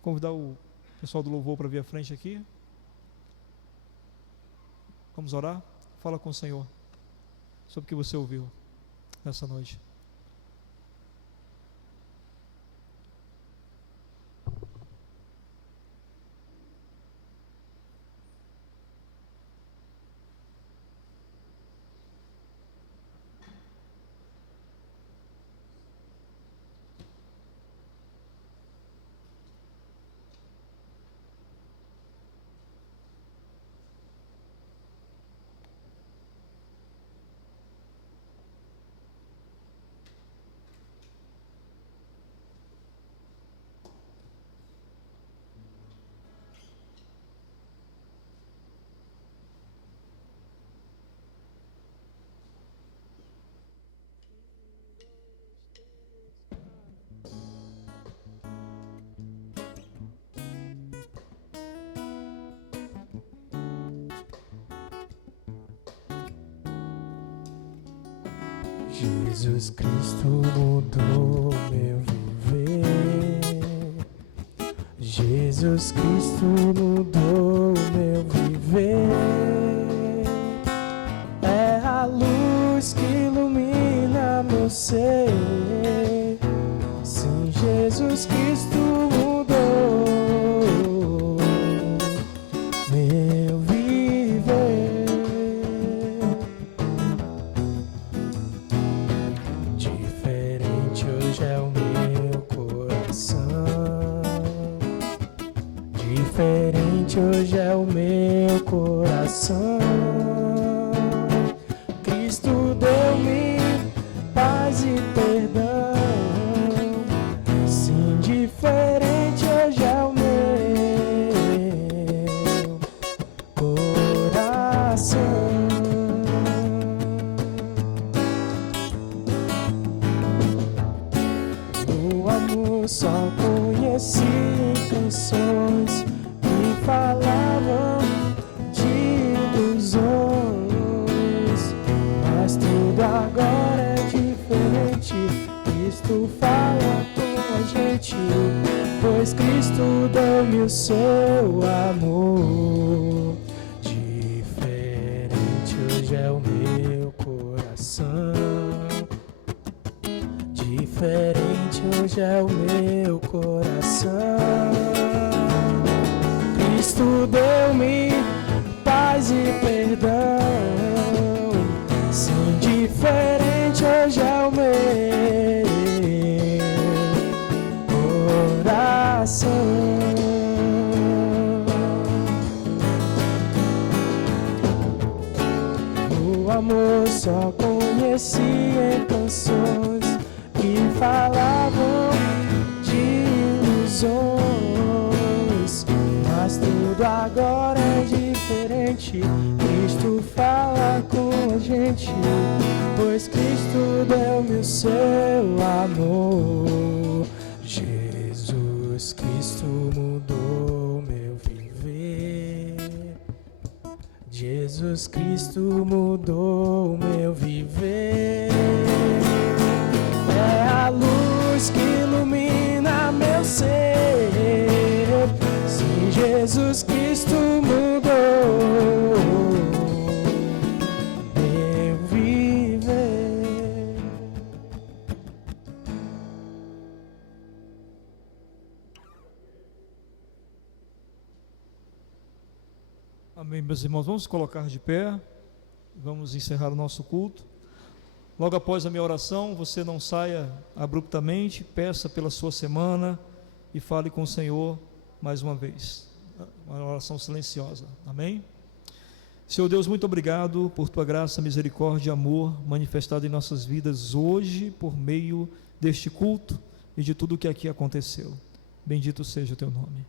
Convidar o pessoal do louvor para vir à frente aqui. Vamos orar? Fala com o Senhor sobre o que você ouviu nessa noite. Jesus Cristo mudou meu viver. Jesus Cristo mudou meu viver. É a luz que ilumina meu ser. Sim, Jesus Cristo mudou meu viver. Diferente hoje é o meu coração. Diferente hoje é o meu coração. Cristo deu-me paz e perdão. Sim, só conheci canções que falavam de ilusões, mas tudo agora é diferente. Cristo fala com a gente, pois Cristo deu-me o seu amor. Diferente hoje é o meu coração, diferente hoje é o meu coração. Cristo deu-me paz e perdão. Sim, diferente hoje é o meu coração. O amor só conheci em canções que falavam de ilusões, mas tudo agora é diferente. Cristo fala com a gente, pois Cristo deu-me o seu amor. Jesus Cristo mudou meu viver. Jesus Cristo mudou meu viver. É a luz que ilumina meu ser. Sim, Jesus Cristo mudou meu viver. Amém, meus irmãos. Vamos colocar de pé. Vamos encerrar o nosso culto. Logo após a minha oração, você não saia abruptamente, peça pela sua semana e fale com o Senhor mais uma vez. Uma oração silenciosa. Amém? Senhor Deus, muito obrigado por tua graça, misericórdia e amor manifestado em nossas vidas hoje por meio deste culto e de tudo o que aqui aconteceu. Bendito seja o teu nome.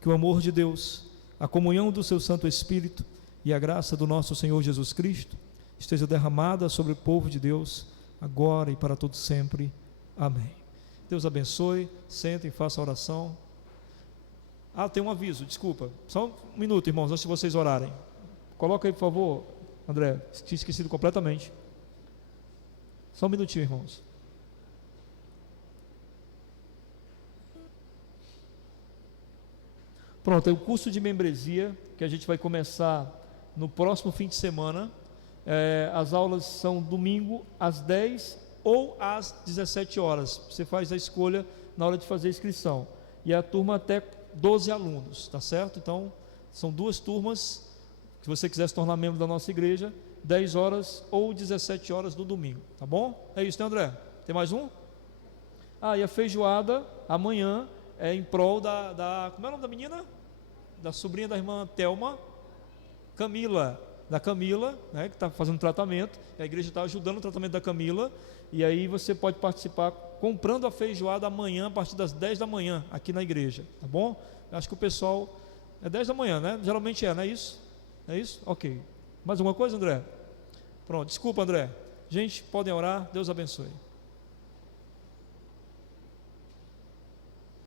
Que o amor de Deus, a comunhão do seu Santo Espírito e a graça do nosso Senhor Jesus Cristo esteja derramada sobre o povo de Deus, agora e para todo sempre. Amém. Deus abençoe. Sentem, façam a oração. Tem um aviso, desculpa. Só um minuto, irmãos, antes de vocês orarem. Coloca aí, por favor, André. Tinha esquecido completamente. Só um minutinho, irmãos. Pronto, é o curso de membresia que a gente vai começar no próximo fim de semana. As aulas são domingo às 10 ou às 17 horas. Você faz a escolha na hora de fazer a inscrição. E a turma até 12 alunos, tá certo? Então, são duas turmas. Se você quiser se tornar membro da nossa igreja, 10 horas ou 17 horas no domingo, tá bom? É isso, né, André? Tem mais um? E a feijoada amanhã é em prol como é o nome da menina? Da sobrinha da irmã Thelma, da Camila, né, que está fazendo tratamento. A igreja está ajudando o tratamento da Camila. E aí você pode participar comprando a feijoada amanhã, a partir das 10 da manhã, aqui na igreja, tá bom? Eu acho que o pessoal... É 10 da manhã, né? Geralmente não é isso? É isso? Ok. Mais alguma coisa, André? Pronto, desculpa, André. Gente, podem orar. Deus abençoe.